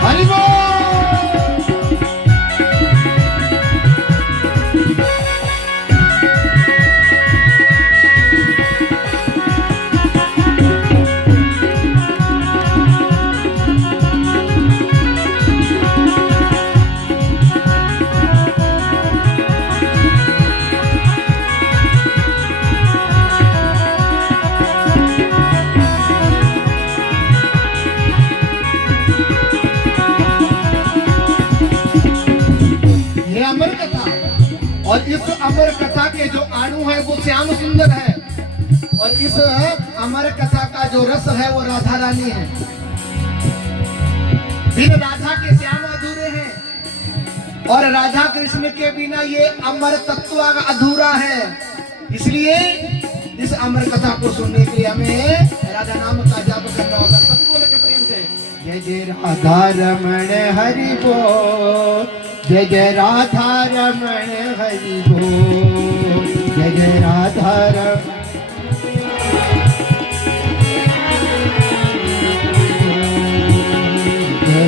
हरि बोल। और इस अमर कथा के जो अणु है वो श्याम सुंदर है, और इस अमर कथा का जो रस है वो राधा रानी है। बिन राधा के श्याम अधूरे हैं, और राधा कृष्ण के बिना ये अमर तत्व अधूरा है। इसलिए इस अमर कथा को सुनने के लिए हमें राधा नाम का जाप करना होगा। सबको लेकर प्रेम से जय जय राधा रमण हरि बोल, जय जय राधा रमण हरि बोल, जय जय राधा रमण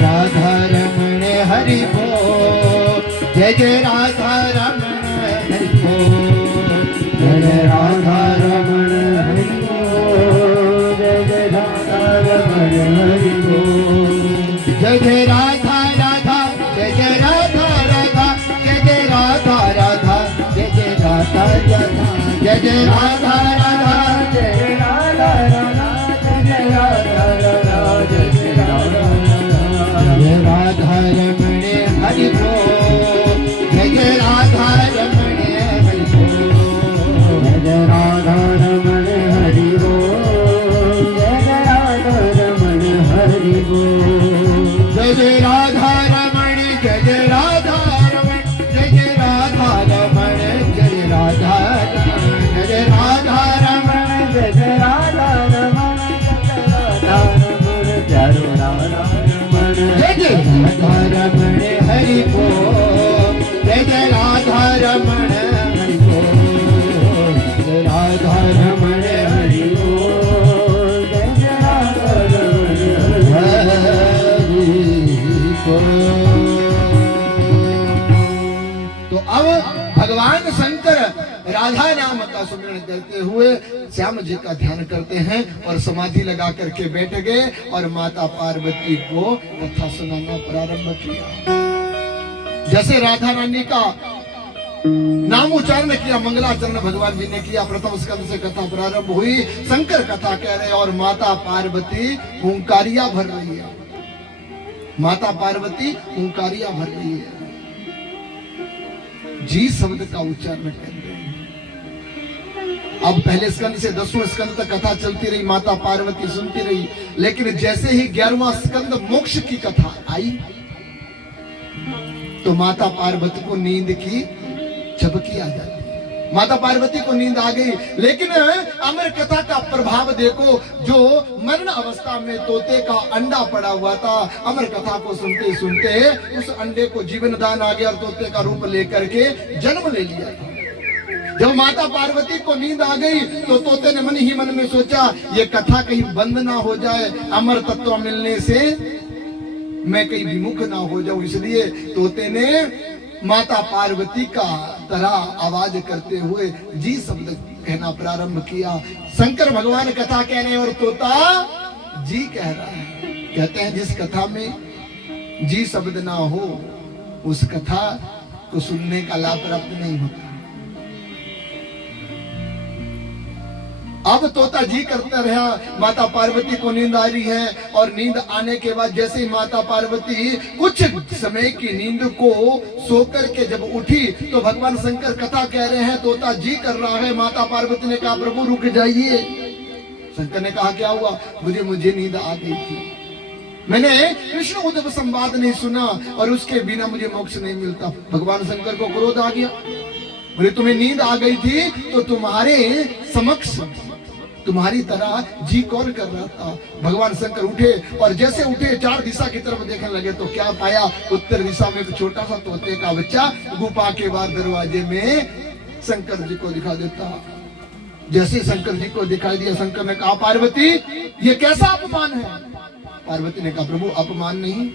राधा रमण हरि बोल, जय जय राधा रमण हरि बोल, जय जय राधा रमण हरि बोल, जय जय राधा रमण हरि बोल, जय जय राधा राधा, जय जय राधा राधा, जय जय राधा राधा, जय जय राधा राधा, जय जय राधा राधा, जय जय राधा राधा, जय जय राधा राधा, जय जय राधा जय राधा रमण हरि बोल, जय जय राधा रमण हरि बोल, जय जय राधा रमण हरि बोल, जय जय राधा रमण हरि बोल, जय जय राधा रमण, जय जय राधा रमण, जय जय राधा रमण, जय राधा रमण, जय जय राधा रमण, जय जय राधा रमण, प्यारो राधा जय जय राधा रमण हरि बोल, जय जय राधा रमण हरि बोल, जय राधा रमण हरि बोल, जय जय राधा रमण हरि बोल। तो अब भगवान शंकर राधा नाम का सुमिरन करते हुए श्याम जी का ध्यान करते हैं और समाधि लगा करके बैठ गए और माता पार्वती को कथा सुनाना प्रारंभ किया। जैसे राधा रानी का नाम उच्चारण किया, मंगलाचरण भगवान जी ने किया, प्रथम स्कंद से कथा प्रारंभ हुई। शंकर कथा कह रहे और माता पार्वती हुंकारिया भर रही है, माता पार्वती हुंकारिया भर रही है, जी शब्द का उच्चारण कर रही है। अब पहले स्कंद से 10वें स्कंद तक कथा चलती रही, माता पार्वती सुनती रही, लेकिन जैसे ही 11वां स्कंद मोक्ष की कथा आई तो माता पार्वती को नींद की झपकी आ जाती, माता पार्वती को नींद आ गई। लेकिन अमर कथा का प्रभाव देखो, जो मरण अवस्था में तोते का अंडा पड़ा हुआ था, अमर कथा को सुनते सुनते उस अंडे को जीवन दान आ गया और तोते का रूप लेकर के जन्म ले लिया। जब माता पार्वती को नींद आ गई तो तोते ने मन ही मन में सोचा, ये कथा कहीं बंद ना हो जाए, अमर तत्व मिलने से मैं कहीं विमुख ना हो जाऊं, इसलिए तोते ने माता पार्वती का तरह आवाज करते हुए जी शब्द कहना प्रारंभ किया। शंकर भगवान कथा कह रहे हैं और तोता जी कह रहा है। कहते हैं जिस कथा में जी शब्द ना हो उस कथा को सुनने का लाभ प्राप्त नहीं होता। अब तोता जी करता रहा, माता पार्वती को नींद आ रही है और नींद आने के बाद जैसे ही माता पार्वती कुछ समय की नींद को सोकर के जब उठी तो भगवान शंकर कथा कह रहे हैं, तोता जी कर रहा है। माता पार्वती ने कहा प्रभु रुक जाइए। शंकर ने कहा क्या हुआ? मुझे नींद आ गई थी, मैंने कृष्ण उद्धव संवाद नहीं सुना और उसके बिना मुझे मोक्ष नहीं मिलता। भगवान शंकर को क्रोध आ गया, बोले तुम्हें नींद आ गई थी तो तुम्हारे समक्ष तुम्हारी तरह जी कौन कर रहा था? भगवान शंकर उठे और जैसे उठे चार दिशा की तरफ देखने लगे तो क्या पाया? उत्तर दिशा में एक छोटा सा तोते का बच्चा गुफा के बाहर दरवाजे में शंकर जी को दिखा देता। जैसे शंकर जी को दिखाई दिया, शंकर ने कहा पार्वती ये कैसा अपमान है? पार्वती ने कहा प्रभु अपमान नहीं,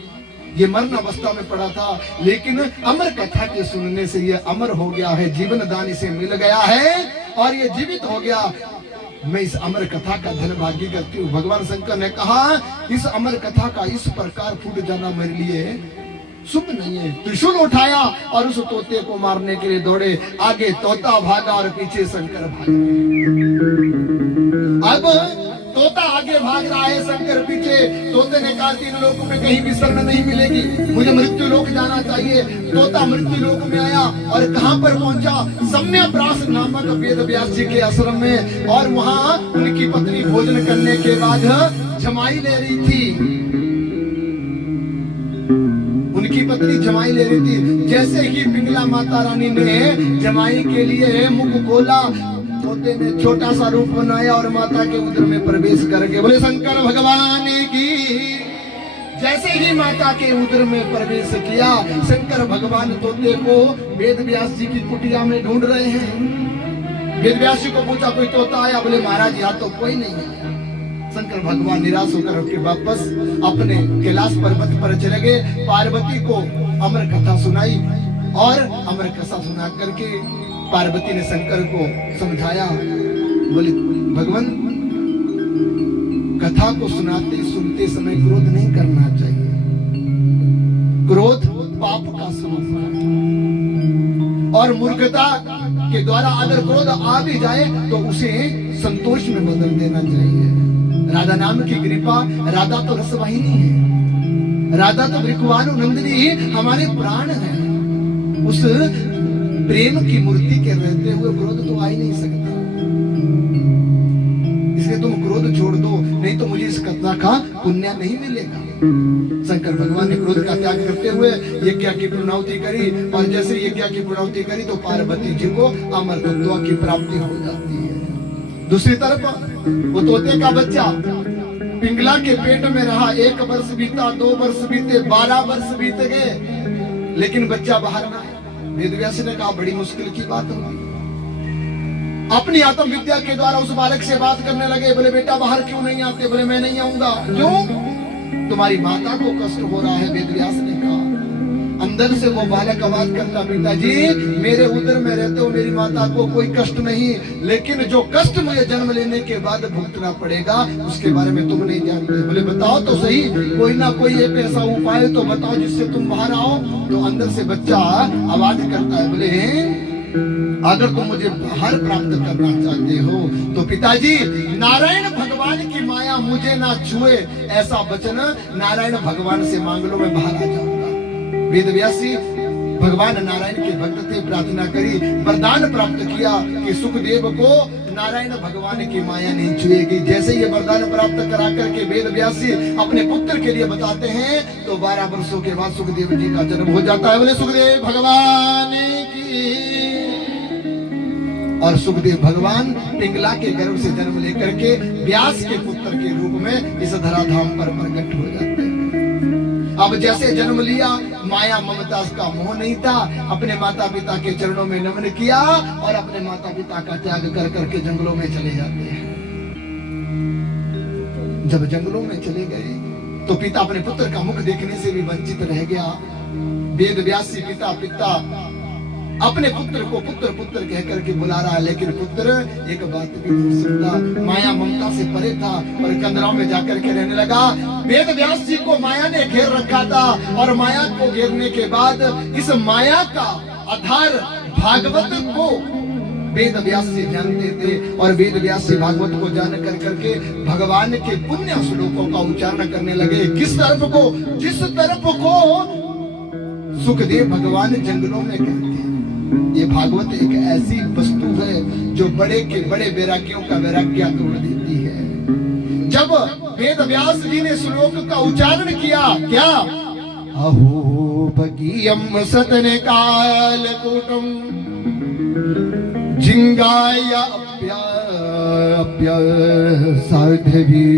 ये मरण अवस्था में पड़ा था, लेकिन अमर कथा के सुनने से ये अमर हो गया है, जीवन दान इसे मिल गया है और ये जीवित हो गया। मैं इस अमर कथा का धन भागी करती हूँ। भगवान शंकर ने कहा इस अमर कथा का इस प्रकार फूट जाना मेरे लिए शुभ नहीं है। त्रिशूल उठाया और उस तोते को मारने के लिए दौड़े। आगे तोता भागा और पीछे शंकर भागे। अब तोता आगे भाग रहा है, शंकर पीछे। तोते ने कहा तीन लोक में कहीं भी शरण नहीं मिलेगी, मुझे मृत्यु लोक जाना चाहिए। तोता मृत्यु लोक में आया और कहां पर पहुंचा? सम्यप्रास नामक वेद व्यास जी के आश्रम में, और वहां उनकी पत्नी भोजन करने के बाद जमाई ले रही थी। उनकी पत्नी जमाई ले रही थी। जैसे ही पिंगला माता रानी ने जमाई के लिए मुख खोला, तोते ने छोटा सा रूप बनाया और माता के उदर में प्रवेश करके बोले शंकर भगवान की जैसे ही माता के उदर में प्रवेश किया, शंकर भगवान तोते को वेद व्यास जी की कुटिया में ढूंढ रहे हैं। वेद व्यास जी को पूछा कोई तोता आया? बोले महाराज यहाँ तो कोई नहीं है। शंकर भगवान निराश होकर के वापस अपने कैलाश पर्वत पर चले गए। पार्वती को अमर कथा सुनाई और अमर कथा सुना करके पार्वती ने शंकर को समझाया। बोले भगवान, कथा को सुनाते सुनते समय क्रोध नहीं करना चाहिए। क्रोध पाप का स्वरूप है और मूर्खता के द्वारा अगर क्रोध आ भी जाए तो उसे संतोष में बदल देना चाहिए। राधा नाम की कृपा, राधा तो रसवाहिनी है, राधा तो भृकुवानु नंदिनी हमारे प्राण है। उस प्रेम की मूर्ति के रहते हुए क्रोध तो आ ही नहीं सकता। इसलिए तुम क्रोध छोड़ दो, नहीं तो मुझे इस कथा का पुण्य नहीं मिलेगा। शंकर भगवान ने क्रोध का त्याग करते हुए यज्ञ की पूर्णाहुति करी और जैसे यज्ञ की पूर्णाहुति करी तो पार्वती जी को अमरत्व की प्राप्ति हो जाती है। दूसरी तरफ वो तोते का बच्चा पिंगला के पेट में रहा। 1 वर्ष बीता, 2 वर्ष बीते, 12 वर्ष बीत गए, लेकिन बच्चा बाहर ना आया। वेदव्यास ने कहा बड़ी मुश्किल की बात होगी। अपनी आत्म विद्या के द्वारा उस बालक से बात करने लगे। बोले बेटा बाहर क्यों नहीं आते? बोले मैं नहीं आऊंगा। क्यों? तुम्हारी माता को कष्ट हो रहा है। वेदव्यास ने कहा। अंदर से वो बालक आवाज करता, पिताजी मेरे उदर में रहते हो मेरी माता को कोई कष्ट नहीं, लेकिन जो कष्ट मुझे जन्म लेने के बाद भुगतना पड़ेगा उसके बारे में तुम नहीं जानते। बोले बताओ तो सही, कोई ना कोई एक ऐसा उपाय तो बताओ जिससे तुम बाहर आओ। तो अंदर से बच्चा आवाज करता है, बोले अगर तुम मुझे बाहर प्राप्त करना चाहते हो तो पिताजी नारायण भगवान की माया मुझे ना छुए, ऐसा वचन नारायण भगवान से मांग लो, मैं बाहर आ जाऊंगा। वेदव्यासी भगवान नारायण के भक्त थे, प्रार्थना करी, वरदान प्राप्त किया कि सुखदेव को नारायण भगवान की माया नहीं छुएगी। जैसे ये वरदान प्राप्त करा करके वेदव्यासी अपने पुत्र के लिए बताते हैं तो 12 वर्षों के बाद सुखदेव जी का जन्म हो जाता है। बोले सुखदेव भगवान की। और सुखदेव भगवान पिंगला के गर्भ से जन्म लेकर के व्यास के पुत्र के रूप में इस धराधाम पर प्रकट हो जाते हैं। अब जैसे जन्म लिया, माया ममता का मोह नहीं था, अपने माता पिता के चरणों में नमन किया और अपने माता पिता का त्याग कर करके जंगलों में चले जाते हैं। जब जंगलों में चले गए तो पिता अपने पुत्र का मुख देखने से भी वंचित रह गया। वेदव्यासी पिता अपने पुत्र को पुत्र पुत्र कह करके बुला रहा है, लेकिन पुत्र एक बात भी नहीं सुनता। माया ममता से परे था और कंदराओं में जाकर के रहने लगा। वेदव्यास जी को माया ने घेर रखा था और माया को घेरने के बाद इस माया का आधार भागवत को वेदव्यास जी जानते थे और वेदव्यास जी भागवत को जान कर करके भगवान के पुण्य श्लोकों का उच्चारण करने लगे। किस तरफ को? जिस तरफ को सुखदेव भगवान जंगलों में कहते हैं। ये भागवत एक ऐसी वस्तु है जो बड़े के बड़े वैराग्यों का वैराग्य तोड़ देती है। जब वेदव्यास जी ने श्लोक का उच्चारण किया, क्या? अहो भगीयम सतने काल कूटम जिंगाय अप्य साधवी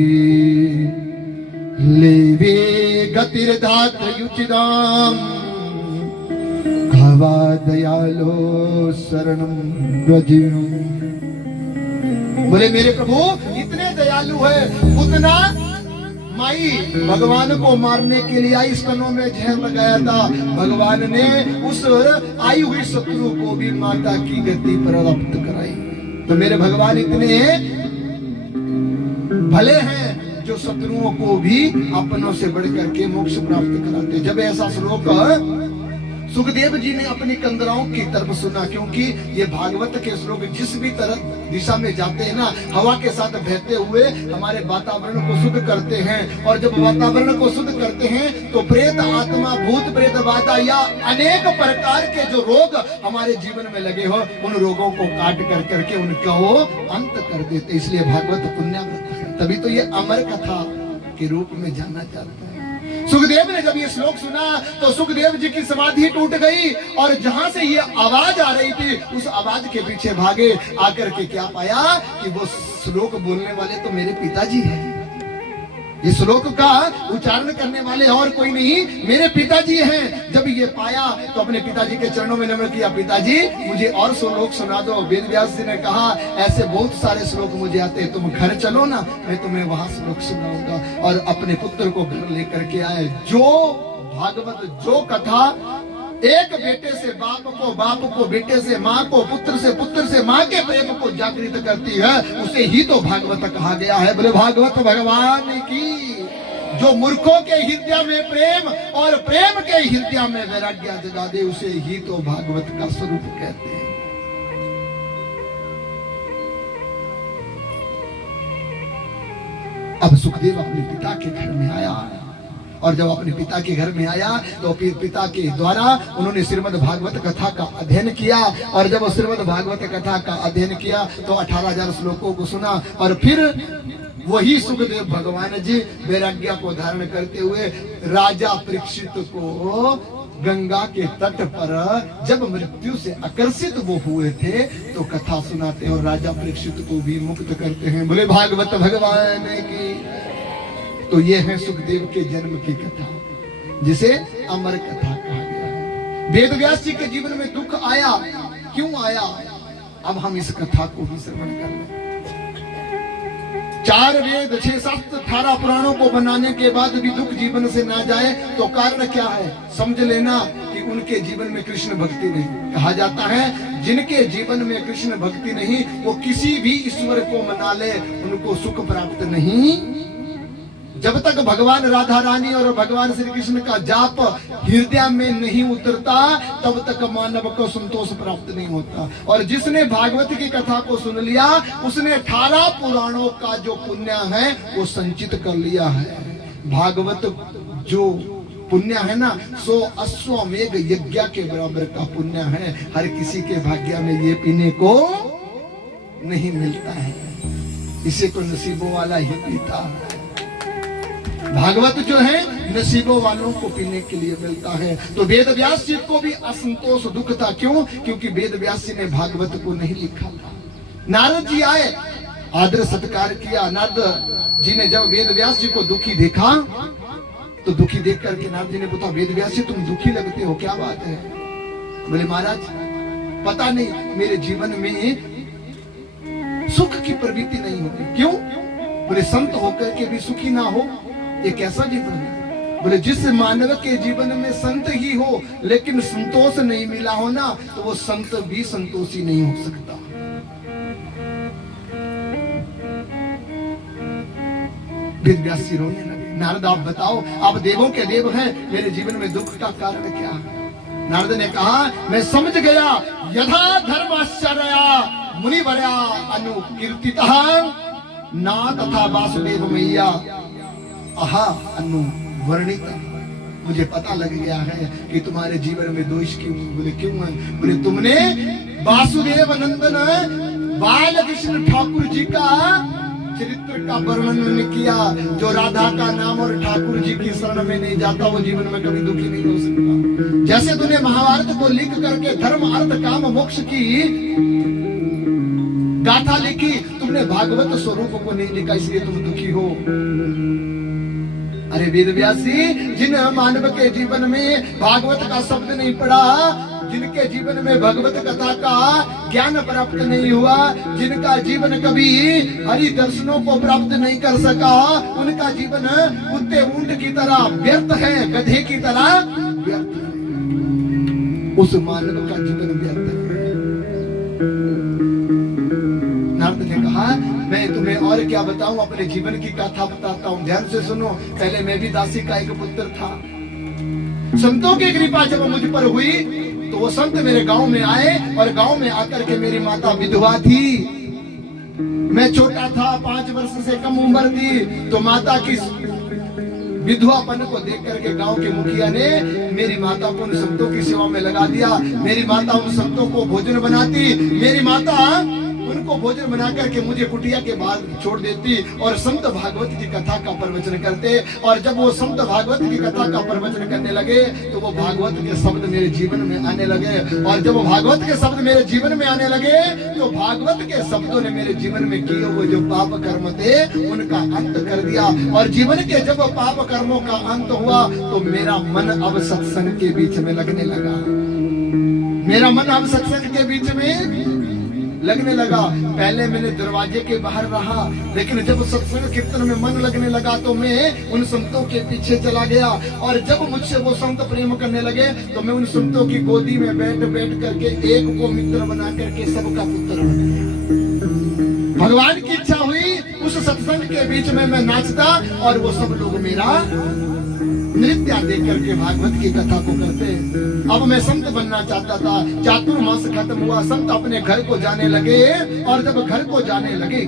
लेवे गतिर्धात युचिदाम भवा दयालो शरणम व्रजिनु। बोले मेरे प्रभु इतने दयालु है, उतना माई भगवान को मारने के लिए आई स्तनों में जहर लगाया था। भगवान ने उस आई हुई शत्रु को भी माता की गति प्राप्त कराई। तो मेरे भगवान इतने भले हैं जो शत्रुओं को भी अपनों से बढ़कर के मोक्ष प्राप्त कराते। जब ऐसा श्लोक सुखदेव जी ने अपनी कंदराओं की तरफ सुना, क्योंकि ये भागवत के श्लोक जिस भी तरह दिशा में जाते हैं ना, हवा के साथ बहते हुए हमारे वातावरण को शुद्ध करते हैं। और जब वातावरण को शुद्ध करते हैं तो प्रेत आत्मा, भूत प्रेत बाधा या अनेक प्रकार के जो रोग हमारे जीवन में लगे हो, उन रोगों को काट कर करके उनका वो अंत कर देते। इसलिए भागवत पुण्यव्रत है, तभी तो ये अमर कथा के रूप में जाना जाता है। सुखदेव ने जब ये श्लोक सुना तो सुखदेव जी की समाधि टूट गई और जहां से ये आवाज आ रही थी उस आवाज के पीछे भागे। आकर के क्या पाया कि वो श्लोक बोलने वाले तो मेरे पिताजी हैं। इस श्लोक का उच्चारण करने वाले और कोई नहीं मेरे पिताजी हैं। जब ये पाया तो अपने पिताजी के चरणों में नमन किया, पिताजी मुझे और श्लोक सुना दो। वेद व्यास जी ने कहा ऐसे बहुत सारे श्लोक मुझे आते हैं, तुम घर चलो ना, मैं तुम्हें वहां श्लोक सुनाऊंगा। और अपने पुत्र को घर लेकर के आए। जो भागवत, जो कथा एक बेटे से बाप को बेटे से माँ को, पुत्र से माँ के प्रेम को जागृत करती है, उसे ही तो भागवत कहा गया है। बोले भागवत भगवान की। जो मूर्खों के हृदय में प्रेम और प्रेम के हृदय में वैराग्य जगा दे, उसे ही तो भागवत का स्वरूप कहते हैं। अब सुखदेव अपने पिता के घर में आया, और जब अपने पिता के घर में आया तो फिर पिता के द्वारा उन्होंने श्रीमद् भागवत कथा का अध्ययन किया। और जब श्रीमद् भागवत कथा का अध्ययन किया तो 18,000 श्लोकों को सुना। और फिर वही सुखदेव भगवान जी वैराग्य को धारण करते हुए राजा परीक्षित को गंगा के तट पर जब मृत्यु से आकर्षित वो हुए थे तो कथा सुनाते और राजा परीक्षित को भी मुक्त करते हैं। बोले भागवत भगवान की। तो ये है सुखदेव के जन्म की कथा, जिसे अमर कथा कहा गया है। वेद व्यास जी के जीवन में दुख आया, क्यों आया? अब हम इस कथा को भी श्रवण कर लें। 4 वेद, 6 शास्त्र, 18 पुराणों को बनाने के बाद भी दुख जीवन से ना जाए तो कारण क्या है? समझ लेना कि उनके जीवन में कृष्ण भक्ति नहीं। कहा जाता है जिनके जीवन में कृष्ण भक्ति नहीं वो किसी भी ईश्वर को मना ले, उनको सुख प्राप्त नहीं। जब तक भगवान राधा रानी और भगवान श्री कृष्ण का जाप हृदय में नहीं उतरता तब तक मानव को संतोष प्राप्त नहीं होता। और जिसने भागवत की कथा को सुन लिया उसने 18 पुराणों का जो पुण्य है वो संचित कर लिया है। भागवत जो पुण्य है ना, 100 अश्वमेघ यज्ञ के बराबर का पुण्य है। हर किसी के भाग्य में ये पीने को नहीं मिलता है, इसे को नसीबों वाला ही पीता है। भागवत जो है नसीबों वालों को पीने के लिए मिलता है। तो वेद व्यास जी को भी असंतोष दुख था। क्यों? क्योंकि वेद व्यास जी ने भागवत को नहीं लिखा था। नारद जी आए, आदर सत्कार किया। नारद जी ने जब वेद व्यास जी को दुखी देखा तो दुखी देख करके नारद जी ने पूछा, वेद व्यास जी तुम दुखी लगते हो, क्या बात है? बोले महाराज पता नहीं मेरे जीवन में सुख की प्रवृत्ति नहीं होती। क्यों? बोले संत होकर के भी सुखी ना हो, ये कैसा जीवन है? बोले जिस मानव के जीवन में संत ही हो लेकिन संतोष नहीं मिला हो ना तो वो संत भी संतोषी नहीं हो सकता। वेद व्यास जी रोने लगे, नारद आप बताओ, आप देवों के देव हैं, मेरे जीवन में दुख का कारण क्या है? नारद ने कहा मैं समझ गया, यथा धर्माश्चर्या मुनिवर्या अनुकीर्तितः ना तथा वासुदेव मैया अहा अनुवर्णित। मुझे पता लग गया है कि तुम्हारे जीवन में दोष क्यों। बोले क्यों है? बोले तुमने वासुदेव नंदन बाल कृष्ण ठाकुर जी का चरित्र का वर्णन नहीं किया। जो राधा का नाम और ठाकुर जी की शरण में नहीं जाता वो जीवन में कभी दुखी नहीं हो सकता। जैसे तूने महाभारत को लिख करके धर्म अर्थ काम मोक्ष की गाथा लिखी, तुमने भागवत स्वरूप को नहीं लिखा इसलिए तुम दुखी हो। अरे वेद व्यास जी, जिन मानव के जीवन में भागवत का शब्द नहीं पड़ा, जिनके जीवन में भगवत कथा का ज्ञान प्राप्त नहीं हुआ, जिनका जीवन कभी हरि दर्शनों को प्राप्त नहीं कर सका, उनका जीवन कुत्ते ऊंट की तरह व्यर्थ है, गधे की तरह व्यर्थ है। उस मानव का जीवन व्यर्थ है। नारद ने कहा मैं तुम्हें और क्या बताऊं, अपने जीवन की कथा बताता हूं, ध्यान से सुनो। पहले मैं भी दासी का एक पुत्र था। संतों की कृपा जब मुझ पर हुई तो वो संत मेरे गांव में आए और गांव में आकर के मेरी माता विधवा थी। मैं छोटा था, 5 वर्ष से कम उम्र थी। तो माता की विधवापन को देख करके गांव के मुखिया ने मेरी माता को उन संतों की सेवा में लगा दिया। मेरी माता उन संतों को भोजन बनाती, मेरी माता उनको भोजन बना करके मुझे कुटिया के बाहर छोड़ देती और संत भागवत की कथा का प्रवचन करते। और जब वो संत भागवत की कथा का प्रवचन करने लगे तो वो भागवत के शब्द मेरे जीवन में आने लगे। और जब वो भागवत के शब्द मेरे जीवन में आने लगे तो भागवत के शब्दों ने मेरे जीवन में किए हुए जो पाप कर्म थे उनका अंत कर दिया। और जीवन के जब पाप कर्मों का अंत हुआ तो मेरा मन अब सत्संग के बीच में लगने लगा। मेरा मन अब सत्संग के बीच में लगने लगा। पहले मैंने दरवाजे के बाहर रहा, लेकिन जब सत्संग कीर्तन में मन लगने लगा तो मैं उन संतों के पीछे चला गया। और जब मुझसे वो संत प्रेम करने लगे तो मैं उन संतों की गोदी में बैठ बैठ करके एक को मित्र बना करके सबका पुत्र बन गया। भगवान की इच्छा हुई उस सत्संग के बीच में मैं नाचता और वो सब लोग मेरा नृत्य देख करके भागवत की कथा को करते। अब मैं संत बनना चाहता था। चातुर्मास खत्म हुआ, संत अपने घर को जाने लगे। और जब घर को जाने लगे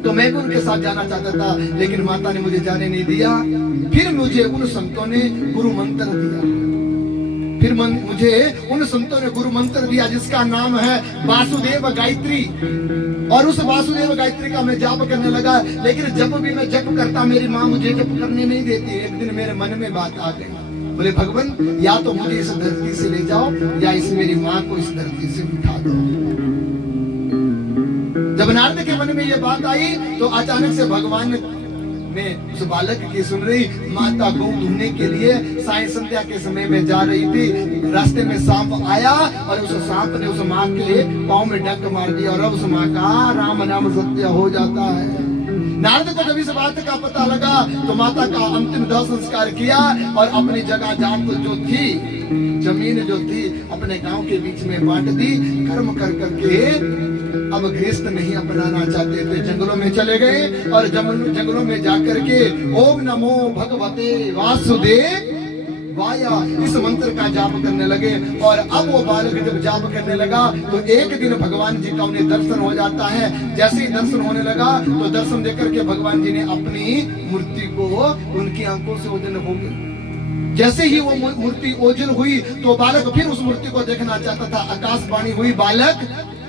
तो मैं भी उनके साथ जाना चाहता था, लेकिन माता ने मुझे जाने नहीं दिया। फिर मुझे उन संतों ने गुरु मंत्र दिया। फिर मुझे उन संतों ने गुरु मंत्र दिया जिसका नाम है वासुदेव गायत्री। और उस वासुदेव गायत्री का मैं जाप करने लगा, लेकिन जब भी मैं जप करता मेरी माँ मुझे जप करने नहीं देती। एक दिन मेरे मन में बात आ गई, बोले भगवान या तो मुझे इस धरती से ले जाओ या इस मेरी माँ को इस धरती से उठा दो। जब नारद के मन में ये बात आई तो अचानक से भगवान ने उस बालक की सुन रही। माता गौ ढूंढने के लिए साय संध्या के समय में जा रही थी। रास्ते में सांप आया और उस सांप ने उस माँ के पाँव में डंक मार दिया और अब उस माँ का राम नाम सत्य हो जाता है। नारद को जब इस बात का पता लगा तो माता का अंतिम दाह संस्कार किया और अपनी जगह जात जो थी, जमीन जो थी, अपने गांव के बीच में बांट दी। कर्म कर करके अब गृहस्थ नहीं अपनाना चाहते थे, जंगलों में चले गए और जंगलों में जाकर के ओम नमो भगवते वासुदेव वाया इस मंत्र का जाप करने लगे। और अब वो बालक जब जाप करने लगा तो एक दिन भगवान जी का उन्हें दर्शन हो जाता है। जैसे ही दर्शन होने लगा तो दर्शन देकर के भगवान जी ने अपनी मूर्ति को उनकी आंखों से ओझल हो गई। जैसे ही वो मूर्ति ओझल हुई तो बालक फिर उस मूर्ति को देखना चाहता था। आकाशवाणी हुई, बालक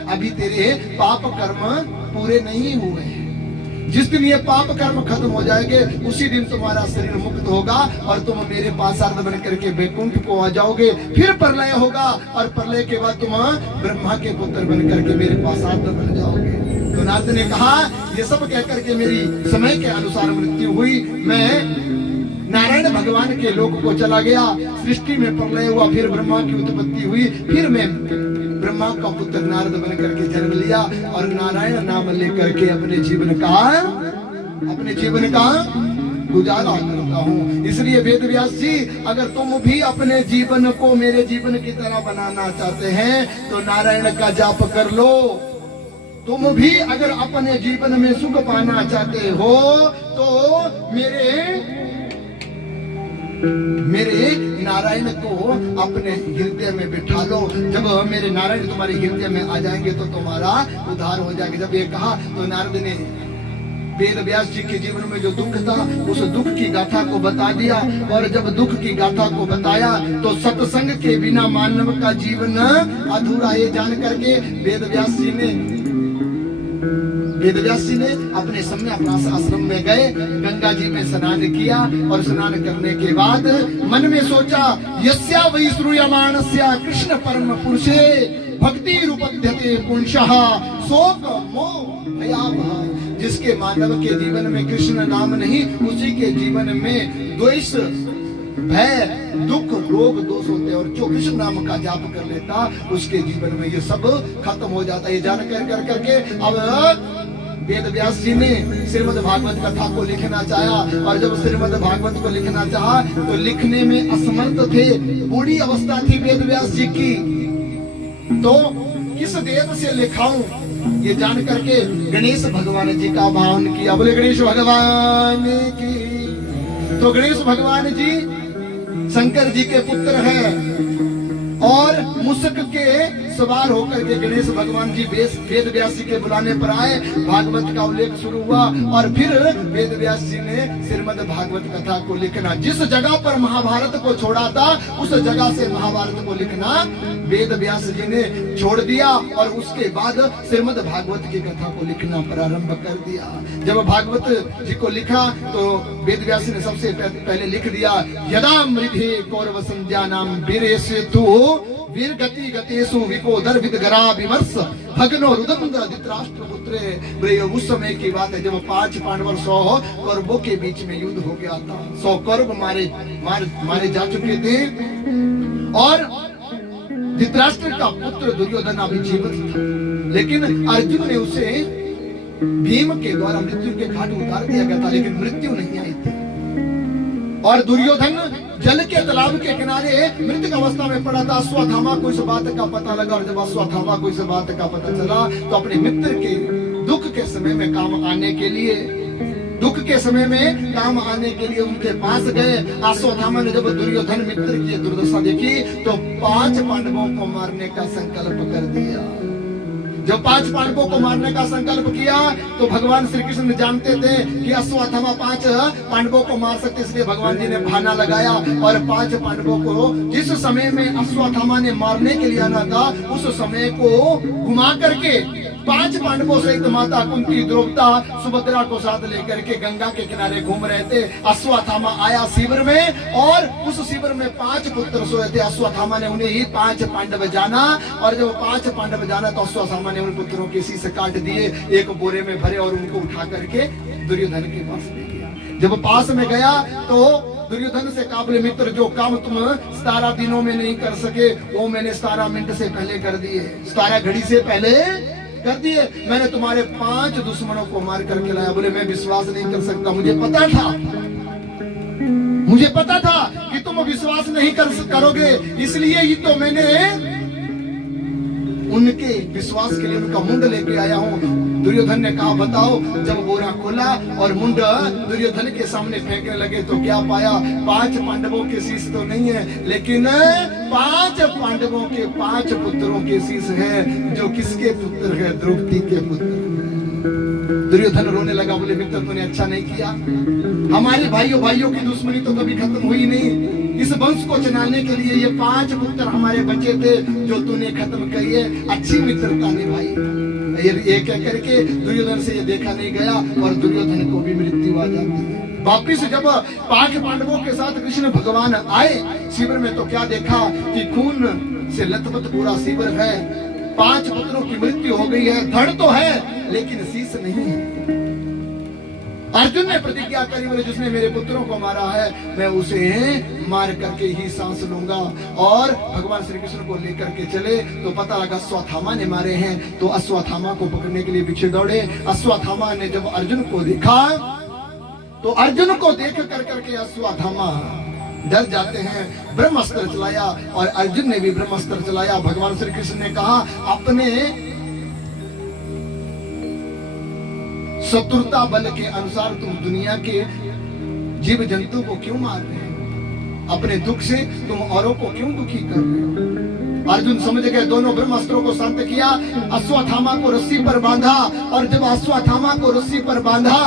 अभी तेरे पाप कर्म पूरे नहीं हुए। जिस दिन ये पाप कर्म खत्म हो जाएंगे उसी दिन तुम्हारा शरीर मुक्त होगा और तुम मेरे पासार्थ बन करके वैकुंठ को आ जाओगे। फिर प्रलय होगा और प्रलय के बाद तुम ब्रह्मा के पुत्र बन करके मेरे पासार्थ बन जाओगे। तो नारद ने कहा ये सब कह करके मेरी समय के अनुसार मृत्यु हुई। मैं नारायण भगवान के लोक को चला गया। सृष्टि में प्रलय हुआ, फिर ब्रह्मा की उत्पत्ति हुई, फिर मैं ब्रह्मा का पुत्र नारद बन करके जन्म लिया और नारायण नाम लेकर के अपने जीवन का गुजारा करता हूँ। इसलिए वेद व्यास जी अगर तुम भी अपने जीवन को मेरे जीवन की तरह बनाना चाहते हैं तो नारायण का जाप कर लो। तुम भी अगर अपने जीवन में सुख पाना चाहते हो तो मेरे नारायण को अपने हृदय में बिठा लो। जब मेरे नारायण तुम्हारे हृदय में आ जाएंगे तो तुम्हारा उद्धार हो जाएगा। जब ये कहा तो नारद ने वेद व्यास जी के जीवन में जो दुख था उस दुख की गाथा को बता दिया। और जब दुख की गाथा को बताया तो सत्संग के बिना मानव का जीवन अधूरा ये जान करके वेद व्यास जी ने अपने समय अपना आश्रम में गए, गंगा जी में स्नान किया और स्नान करने के बाद मन में सोचा यस्या वै श्रूयमाणस्य कृष्ण परम पुरुषे भक्ति रूपध्यते पुंसः शोक मोह भयावह। जिसके मानव के जीवन में कृष्ण नाम नहीं उसी के जीवन में द्वेष भय दुख रोग दोष होते और जो कृष्ण नाम का जाप कर लेता उसके जीवन में ये सब खत्म हो जाता है। ये जानकर कर करके अब वेद व्यास जी ने श्रीमद् भागवत कथा को लिखना चाहा और जब श्रीमद् भागवत को लिखना चाहा तो लिखने में असमर्थ थे। बूढ़ी अवस्था थी वेद व्यास जी की, तो किस वेद से लिखाऊं ये जान करके गणेश भगवान जी का आह्वान किया। बोले गणेश भगवान की। तो गणेश भगवान जी शंकर जी के पुत्र हैं और मुसक के सवार होकर के गणेश भगवान जी वेद व्यास जी के बुलाने पर आए। भागवत का उल्लेख शुरू हुआ और फिर वेद व्यास जी ने श्रीमद् भागवत कथा को लिखना। जिस जगह पर महाभारत को छोड़ा था उस जगह से महाभारत को लिखना वेद व्यास जी ने छोड़ दिया और उसके बाद श्रीमद् भागवत की कथा को लिखना प्रारंभ कर दिया। जब भागवत जी को लिखा तो वेद व्यास ने सबसे पहले लिख दिया, यदा मृधे कौरव संध्या नाम वीरेषु तु वीर गति गतेषु विकोदर विदगरा विमर्श भगनो रुदंद्र धृतराष्ट्र पुत्रे। उस समय की बात है जब 5 पांडव 100 कौरवों के बीच में युद्ध हो गया था। 100 कौरव मारे जा चुके थे और धृतराष्ट्र का पुत्र दुर्योधन अभी जीवित था, लेकिन अर्जुन ने उसे भीम के द्वारा मृत्यु के घाट उतार दिया गया था, लेकिन मृत्यु नहीं आई थी। और दुर्योधन जल के तालाब के किनारे मृतक अवस्था में पड़ा था। अश्वत्थामा को इस बात का पता लगा और जब अश्वत्थामा को इस बात का पता चला तो अपने मित्र के दुख के समय में काम आने के लिए उनके पास गए। अश्वत्थामा ने जब दुर्योधन मित्र की दुर्दशा देखी तो 5 पांडवों को मारने का संकल्प कर दिया। जब 5 पांडवों को मारने का संकल्प किया तो भगवान श्री कृष्ण जानते थे कि अश्वत्थामा 5 पांडवों को मार सकते, इसलिए भगवान जी ने बहाना लगाया और 5 पांडवों को जिस समय में अश्वत्थामा ने मारने के लिए आना था उस समय को घुमा करके 5 पांडवों सहित माता कुंती, द्रौपदी, सुभद्रा को साथ लेकर के गंगा के किनारे घूम रहे थे। अश्वत्थामा आया शिविर में और उस शिविर में 5 पुत्र सोए थे। अश्वत्थामा ने उन्हें ही 5 पांडव जाना और जब 5 पांडव जाना तो अश्वत्थामा ने उन पुत्रों के शीश काट दिए, एक बोरे में भरे और उनको उठा करके दुर्योधन के पास ले गया। जब पास में गया तो दुर्योधन से कहा, बोले मित्र जो काम तुम 17 दिनों में नहीं कर सके वो मैंने 17 मिनट से पहले कर दिए, 17 घड़ी से पहले कर दिए। मैंने तुम्हारे 5 दुश्मनों को मार करके लाया। बोले मैं विश्वास नहीं कर सकता, मुझे पता था कि तुम विश्वास नहीं करोगे, इसलिए ही तो मैंने उनके विश्वास के लिए उनका मुंड लेके आया हूँ। दुर्योधन ने कहा बताओ। जब बोरा खोला और मुंड दुर्योधन के सामने फेंकने लगे तो क्या पाया, 5 पांडवों के शीश तो नहीं है, लेकिन 5 पांडवों के 5 पुत्रों के शीश है। जो किसके पुत्र है? द्रौपदी के पुत्र। दुर्योधन रोने लगा, बोले मित्र तूने अच्छा नहीं किया, हमारे भाइयों की दुश्मनी तो कभी खत्म हुई नहीं। इस वंश को चलाने के लिए ये 5 पुत्र हमारे बच्चे थे जो तूने खत्म किए। अच्छी मित्रता निभाई। ये कह करके दुर्योधन से ये देखा नहीं गया और दुर्योधन को भी मृत्यु आ जाती है। वापिस जब 5 पांडवों के साथ कृष्ण भगवान आए शिविर में तो क्या देखा कि खून से लथपथ पूरा शिविर है। 5 पुत्रों की मृत्यु हो गई है, धड़ तो है लेकिन शीश नहीं है। अर्जुन ने प्रतिज्ञा करी, बोले जिसने मेरे पुत्रों को मारा है मैं उसे मार करके ही सांस लूंगा। और भगवान श्री कृष्ण को लेकर के चले तो पता लगा अश्वत्थामा ने मारे हैं, तो अश्वत्थामा को पकड़ने के लिए पीछे दौड़े। अश्वत्थामा ने जब अर्जुन को देखा तो अर्जुन को देख कर करके अश्वत्थामा डर जाते हैं, ब्रह्मास्त्र चलाया और अर्जुन ने भी ब्रह्मास्त्र चलाया। भगवान श्री कृष्ण ने कहा अपने शत्रुता बल के अनुसार तुम दुनिया के जीव जंतु को क्यों मार रहे हो? अपने दुख से तुम औरों को क्यों दुखी कर रहे हो? अर्जुन समझ गए, दोनों ब्रह्मास्त्रों को शांत किया, अश्वत्थामा को रस्सी पर बांधा और जब अश्वत्थामा को रस्सी पर बांधा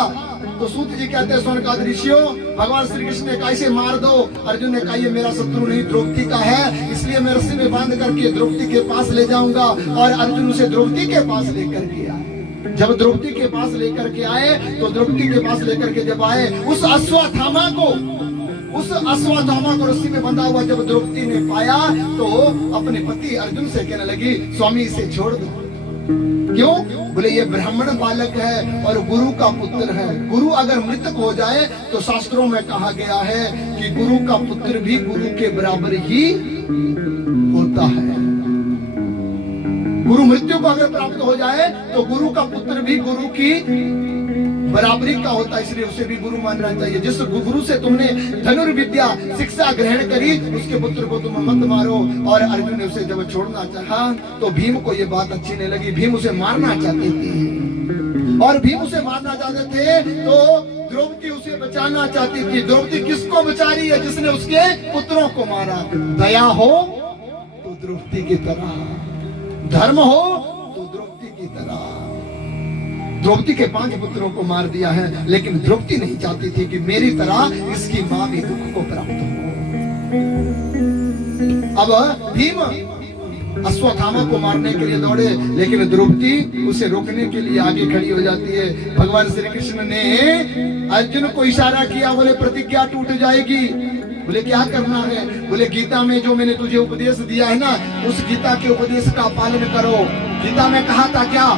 तो सूत जी कहते हैं स्वर्ग का ऋषियों, भगवान श्री कृष्ण ने कहा इसे मार दो। अर्जुन ने कहा ये मेरा शत्रु नहीं द्रौपदी का है, इसलिए मैं रस्सी में बांध करके द्रौपदी के पास ले जाऊंगा। और अर्जुन उसे द्रौपदी के पास लेकर के आए। जब द्रौपदी के पास लेकर के आए तो द्रौपदी के पास लेकर के जब आए उस अश्वत्थामा को रस्सी में बंधा हुआ जब द्रौपदी ने पाया तो अपने पति अर्जुन से कहने लगी स्वामी इसे छोड़ दो। क्यों? बोले ये ब्राह्मण बालक है और गुरु का पुत्र है। गुरु अगर मृतक हो जाए तो शास्त्रों में कहा गया है कि गुरु का पुत्र भी गुरु के बराबर ही होता है। गुरु मृत्यु को अगर प्राप्त हो जाए तो गुरु का पुत्र भी गुरु की बराबरी का होता है, इसलिए उसे भी गुरु मानना चाहिए। जिस गुरु से तुमने धनुर्विद्या शिक्षा ग्रहण करी उसके पुत्र को तुम मत मारो। और अर्जुन ने उसे जब छोड़ना चाहा तो भीम को ये बात अच्छी नहीं लगी, भीम उसे मारना चाहते थे। और भीम उसे मारना चाहते थे तो द्रौपदी उसे बचाना चाहती थी। द्रौपदी किसको बचा रही है? जिसने उसके पुत्रों को मारा। दया हो तो द्रौपदी की तरह, धर्म हो तो द्रौपदी की तरह। द्रौपदी के 5 पुत्रों को मार दिया है, लेकिन द्रौपदी नहीं चाहती थी कि मेरी तरह इसकी मां भी दुख को प्राप्त हो। अब भीम अश्वत्थामा को मारने के लिए दौड़े, लेकिन द्रौपदी उसे रोकने के लिए आगे खड़ी हो जाती है। भगवान श्री कृष्ण ने अर्जुन को इशारा किया, बोले प्रतिज्ञा टूट जाएगी। बोले क्या करना है? बोले गीता में जो मैंने तुझे उपदेश दिया है ना, उस गीता के उपदेश का पालन करो। गीता में कहा था क्या?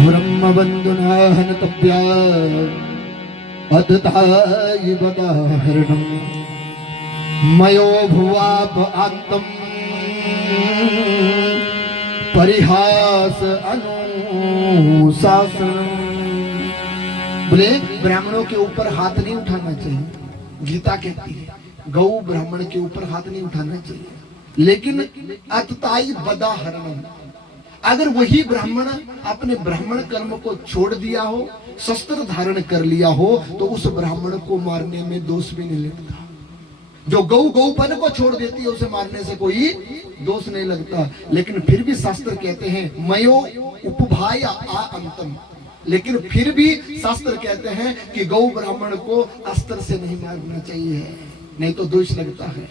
ब्रह्म बंधुना हनतव्या अदताय बदाहरणम मयो भुवाप आंतम परिहास अनुशासन। बोले ब्राह्मणों के ऊपर हाथ नहीं उठाना चाहिए। गीता कहती है गौ ब्राह्मण के ऊपर हाथ नहीं उठाना चाहिए, लेकिन अतताई बदाहरणम, अगर वही ब्राह्मण अपने ब्राह्मण कर्म को छोड़ दिया हो, शस्त्र धारण कर लिया हो, तो उस ब्राह्मण को मारने में दोष भी नहीं लगता। जो गौपन को छोड़ देती है उसे मारने से कोई दोष नहीं लगता। लेकिन फिर भी शास्त्र कहते हैं मयो उपभाय आ अंतम, लेकिन फिर भी शास्त्र कहते हैं कि गौ ब्राह्मण को अस्त्र से नहीं मारना चाहिए, नहीं तो दोष लगता है।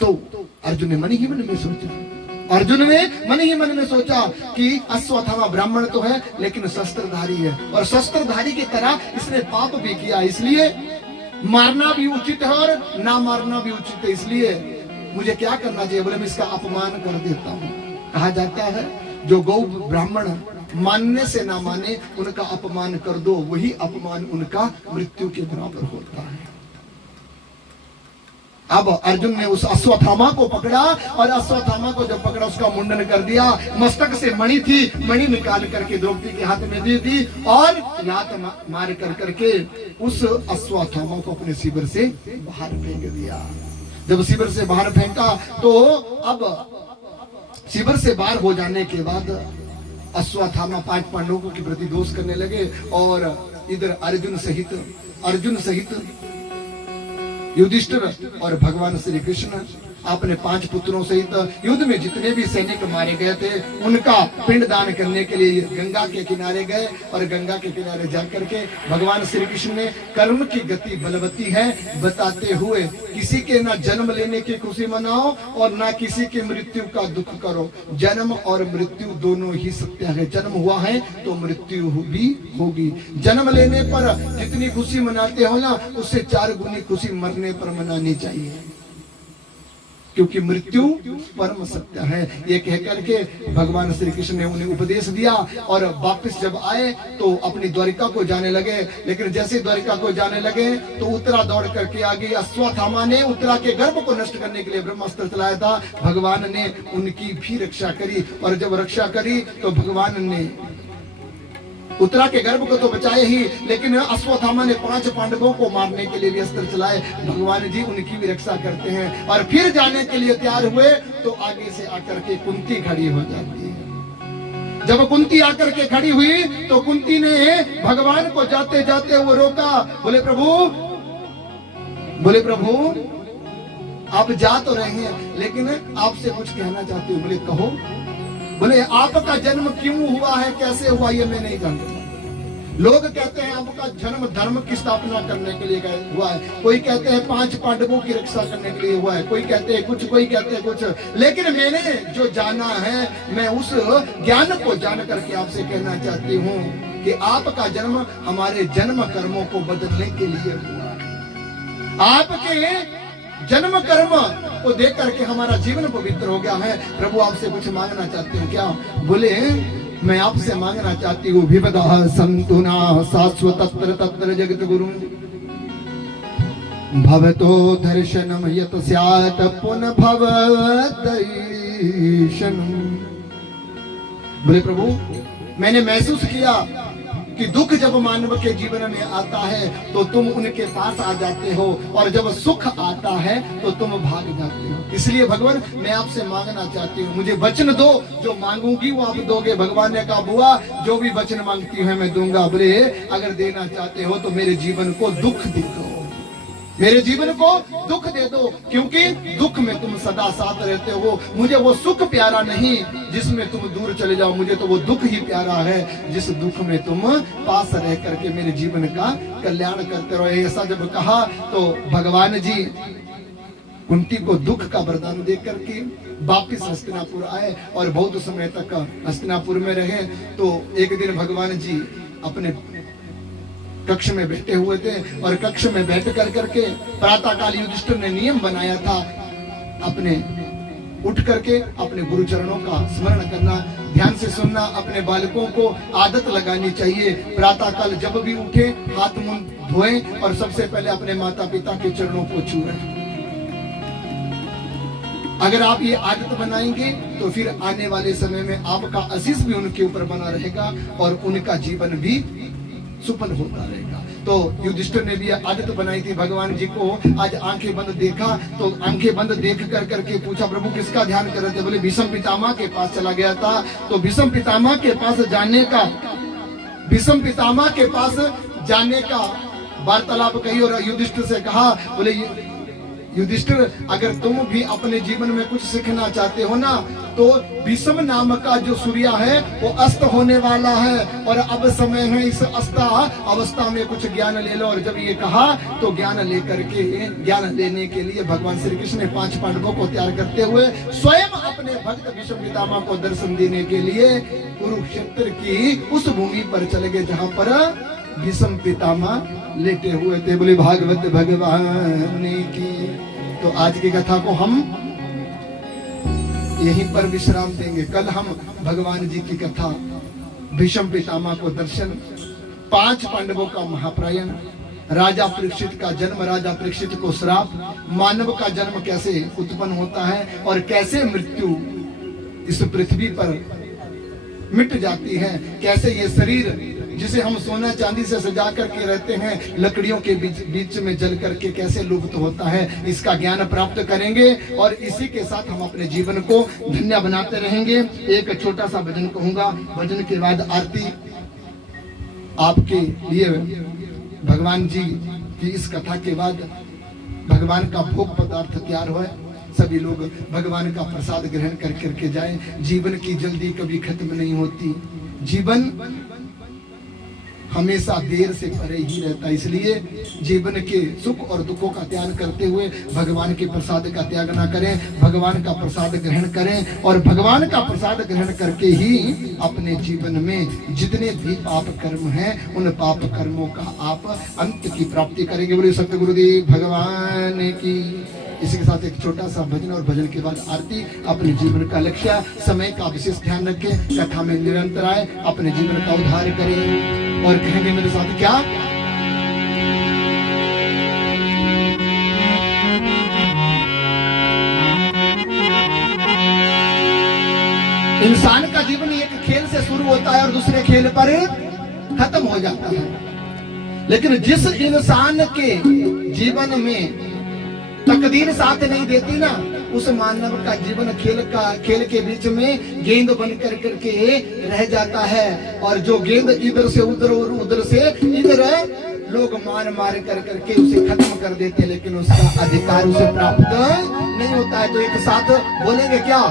तो अर्जुन ने मन ही मन में सोचा, अर्जुन ने मन ही मन में सोचा कि अश्वत्थामा ब्राह्मण तो है लेकिन शस्त्रधारी है, और शस्त्रधारी की तरह इसने पाप भी किया, इसलिए मारना भी उचित है और ना मारना भी उचित है। इसलिए मुझे क्या करना चाहिए? बोले मैं इसका अपमान कर देता हूँ। कहा जाता है जो गौ ब्राह्मण मानने से ना माने उनका अपमान कर दो, वही अपमान उनका मृत्यु के बराबर होता है। अब अर्जुन ने उस अश्वत्थामा को पकड़ा, और अश्वत्थामा को जब पकड़ा उसका मुंडन कर दिया। मस्तक से मणि थी, मणि निकाल करके द्रौपदी के हाथ में दे दी और लात मार कर करके उस अश्वत्थामा को अपने शिविर से बाहर फेंक दिया। जब शिविर से बाहर फेंका तो अब शिविर से बाहर हो जाने के बाद अश्वत्थामा 5 पांडवों के प्रति दोष करने लगे, और इधर अर्जुन सहित युधिष्ठिर और भगवान श्री कृष्ण अपने 5 पुत्रों सहित युद्ध में जितने भी सैनिक मारे गए थे उनका पिंड दान करने के लिए गंगा के किनारे गए, और गंगा के किनारे जाकर के भगवान श्री कृष्ण ने कर्म की गति बलवती है बताते हुए किसी के ना जन्म लेने की खुशी मनाओ और ना किसी की मृत्यु का दुख करो। जन्म और मृत्यु दोनों ही सत्य है। जन्म हुआ है तो मृत्यु भी होगी। जन्म लेने पर जितनी खुशी मनाते हो ना, उससे 4 गुनी खुशी मरने पर मनानी चाहिए, क्योंकि मृत्यु परम सत्य है। ये कहकर के भगवान श्री कृष्ण ने उन्हें उपदेश दिया, और वापस जब आए तो अपनी द्वारिका को जाने लगे। लेकिन जैसे द्वारिका को जाने लगे तो उत्तरा दौड़ करके आ गई। अश्वत्थामा ने उत्तरा के गर्भ को नष्ट करने के लिए ब्रह्मास्त्र चलाया था, भगवान ने उनकी भी रक्षा करी, और जब रक्षा करी तो भगवान ने उत्तरा के गर्भ को तो बचाए ही, लेकिन अश्वत्थामा ने 5 पांडवों को मारने के लिए भी अस्त्र चलाए। भगवान जी उनकी भी रक्षा करते हैं, और फिर जाने के लिए तैयार हुए तो आगे से आकर के कुंती खड़ी हो जाती है। जब कुंती आकर के खड़ी हुई तो कुंती ने भगवान को जाते जाते वो रोका। बोले प्रभु आप जा तो रहे हैं, लेकिन आपसे कुछ कहना चाहती हूँ। बोले कहो। बोले आपका जन्म क्यों हुआ है, कैसे हुआ, ये मैं नहीं जानता। लोग कहते हैं आपका जन्म धर्म की स्थापना करने के लिए हुआ है, कोई कहते हैं 5 पांडवों की रक्षा करने के लिए हुआ है, कोई कहते हैं कुछ, कोई कहते हैं कुछ। लेकिन मैंने जो जाना है, मैं उस ज्ञान को जान करके आपसे कहना चाहती हूँ कि आपका जन्म हमारे जन्म कर्मों को बदलने के लिए हुआ है। आपके जन्म कर्म को देख करके हमारा जीवन पवित्र हो गया है। प्रभु आपसे कुछ मांगना चाहते हो क्या? बोले मैं आपसे मांगना चाहती हूँ विपदा संतुना शाश्वत तत्र जगत गुरु भवतो दर्शनम यत स्यात् पुनः भव दर्शनम। बोले प्रभु मैंने महसूस किया कि दुख जब मानव के जीवन में आता है तो तुम उनके पास आ जाते हो, और जब सुख आता है तो तुम भाग जाते हो। इसलिए भगवान मैं आपसे मांगना चाहती हूँ, मुझे वचन दो, जो मांगूंगी वो आप दोगे। भगवान ने कहा बुआ जो भी वचन मांगती है मैं दूंगा। बोले अगर देना चाहते हो तो मेरे जीवन को दुख दे दो। मेरे जीवन को दुख दे दो, क्योंकि दुख में तुम सदा साथ रहते हो। मुझे वो सुख प्यारा नहीं जिसमें तुम दूर चले जाओ, मुझे तो वो दुख ही प्यारा है जिस दुख में तुम पास रह करके मेरे जीवन का कल्याण करते रहो। ऐसा जब कहा तो भगवान जी कुंती को दुख का वरदान दे करके वापिस हस्तिनापुर आए और बहुत समय तक हस्तिनापुर में रहे। तो एक दिन भगवान जी अपने कक्ष में बैठे हुए थे और कक्ष में बैठ कर करके प्रातः काल युधिष्ठिर ने नियम बनाया था अपने उठ करके अपने गुरु चरणों का स्मरण करना, ध्यान से सुनना। अपने बालकों को आदत लगानी चाहिए, प्रातः काल जब भी उठे हाथ मुंह धोएं और सबसे पहले अपने माता पिता के चरणों को छूएं। अगर आप ये आदत बनाएंगे तो फिर आने वाले समय में आपका आशीष भी उनके ऊपर बना रहेगा और उनका जीवन भी सफल होता रहेगा। तो युधिष्ठिर ने भी आदत बनाई थी। भगवान जी को आज आंखें बंद देखा तो आंखें बंद देख कर करके पूछा, प्रभु किसका ध्यान कर रहे थे? बोले भीष्म पितामह के पास चला गया था। तो भीष्म पितामह के पास जाने का वार्तालाप कही और युधिष्ठिर से कहा, बोले युधिष्ठिर अगर तुम भी अपने जीवन में कुछ सीखना चाहते हो ना, तो भीष्म नाम का जो सूर्य है वो अस्त होने वाला है और अब समय है इस अवस्था में कुछ ज्ञान ले लो। और जब ये कहा तो ज्ञान लेने के लिए भगवान श्री कृष्ण ने 5 पांडवों को तैयार करते हुए स्वयं अपने भक्त भीष्म पितामह को दर्शन देने के लिए कुरुक्षेत्र की उस भूमि पर चले गए जहाँ पर भीष्म पितामह लेटे हुए थे। बोले भागवत भगवान की। तो आज की कथा को हम यहीं पर विश्राम देंगे। कल हम भगवान जी की कथा, भीष्म पितामह को दर्शन, 5 पांडवों का महाप्रयाण, राजा परीक्षित का जन्म, राजा परीक्षित को श्राप, मानव का जन्म कैसे उत्पन्न होता है और कैसे मृत्यु इस पृथ्वी पर मिट जाती है, कैसे ये शरीर जिसे हम सोना चांदी से सजा करके रहते हैं लकड़ियों के बीच में जल करके कैसे लुप्त होता है, इसका ज्ञान प्राप्त करेंगे और इसी के साथ हम अपने जीवन को धन्य बनाते रहेंगे। एक छोटा सा भजन कहूंगा, भजन के बाद आरती आपके लिए। भगवान जी की इस कथा के बाद भगवान का भोग पदार्थ तैयार हुआ, सभी लोग भगवान का प्रसाद ग्रहण कर करके जाएं। जीवन की जल्दी कभी खत्म नहीं होती, जीवन हमेशा देर से परे ही रहता है। इसलिए जीवन के सुख और दुखों का त्याग करते हुए भगवान के प्रसाद का त्याग ना करें, भगवान का प्रसाद ग्रहण करें और भगवान का प्रसाद ग्रहण करके ही अपने जीवन में जितने भी पाप कर्म हैं उन पाप कर्मों का आप अंत की प्राप्ति करेंगे। बोले सत्य गुरुदेव भगवान की। इसी के साथ एक छोटा सा भजन और भजन के बाद आरती। अपने जीवन का लक्ष्य, समय का विशेष ध्यान रखें, कथा में निरंतर आए, अपने जीवन का उद्धार करें। और कहेंगे मेरे साथ क्या? इंसान का जीवन एक खेल से शुरू होता है और दूसरे खेल पर खत्म हो जाता है। लेकिन जिस इंसान के जीवन में तकदीर साथ नहीं देती ना, उस मानव का जीवन खेल के बीच में गेंद बन कर करके रह जाता है। और जो गेंद इधर से उधर और उधर से इधर लोग मार मार कर करके उसे खत्म कर देते, लेकिन उसका अधिकार उसे प्राप्त नहीं होता है। तो एक साथ बोलेंगे क्या?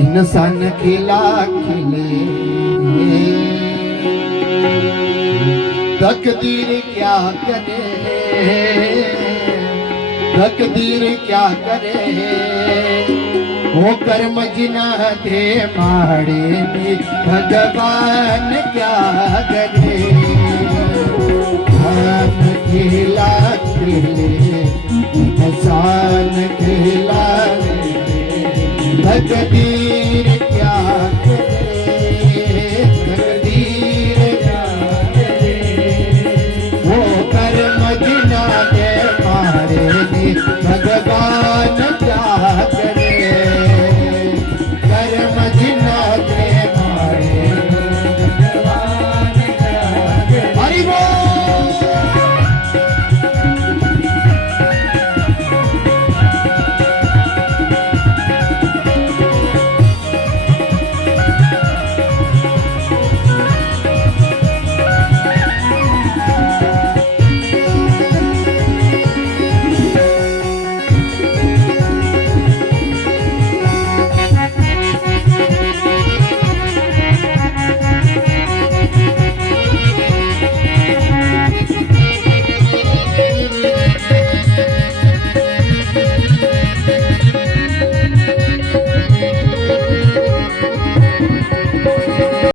इंसान खेला खेले तकदीर क्या करे, तकदीर क्या करे, वो कर्म जिना दे माड़े में भगवान क्या करे। हम खेला खेले इंसान खेला, तकदीर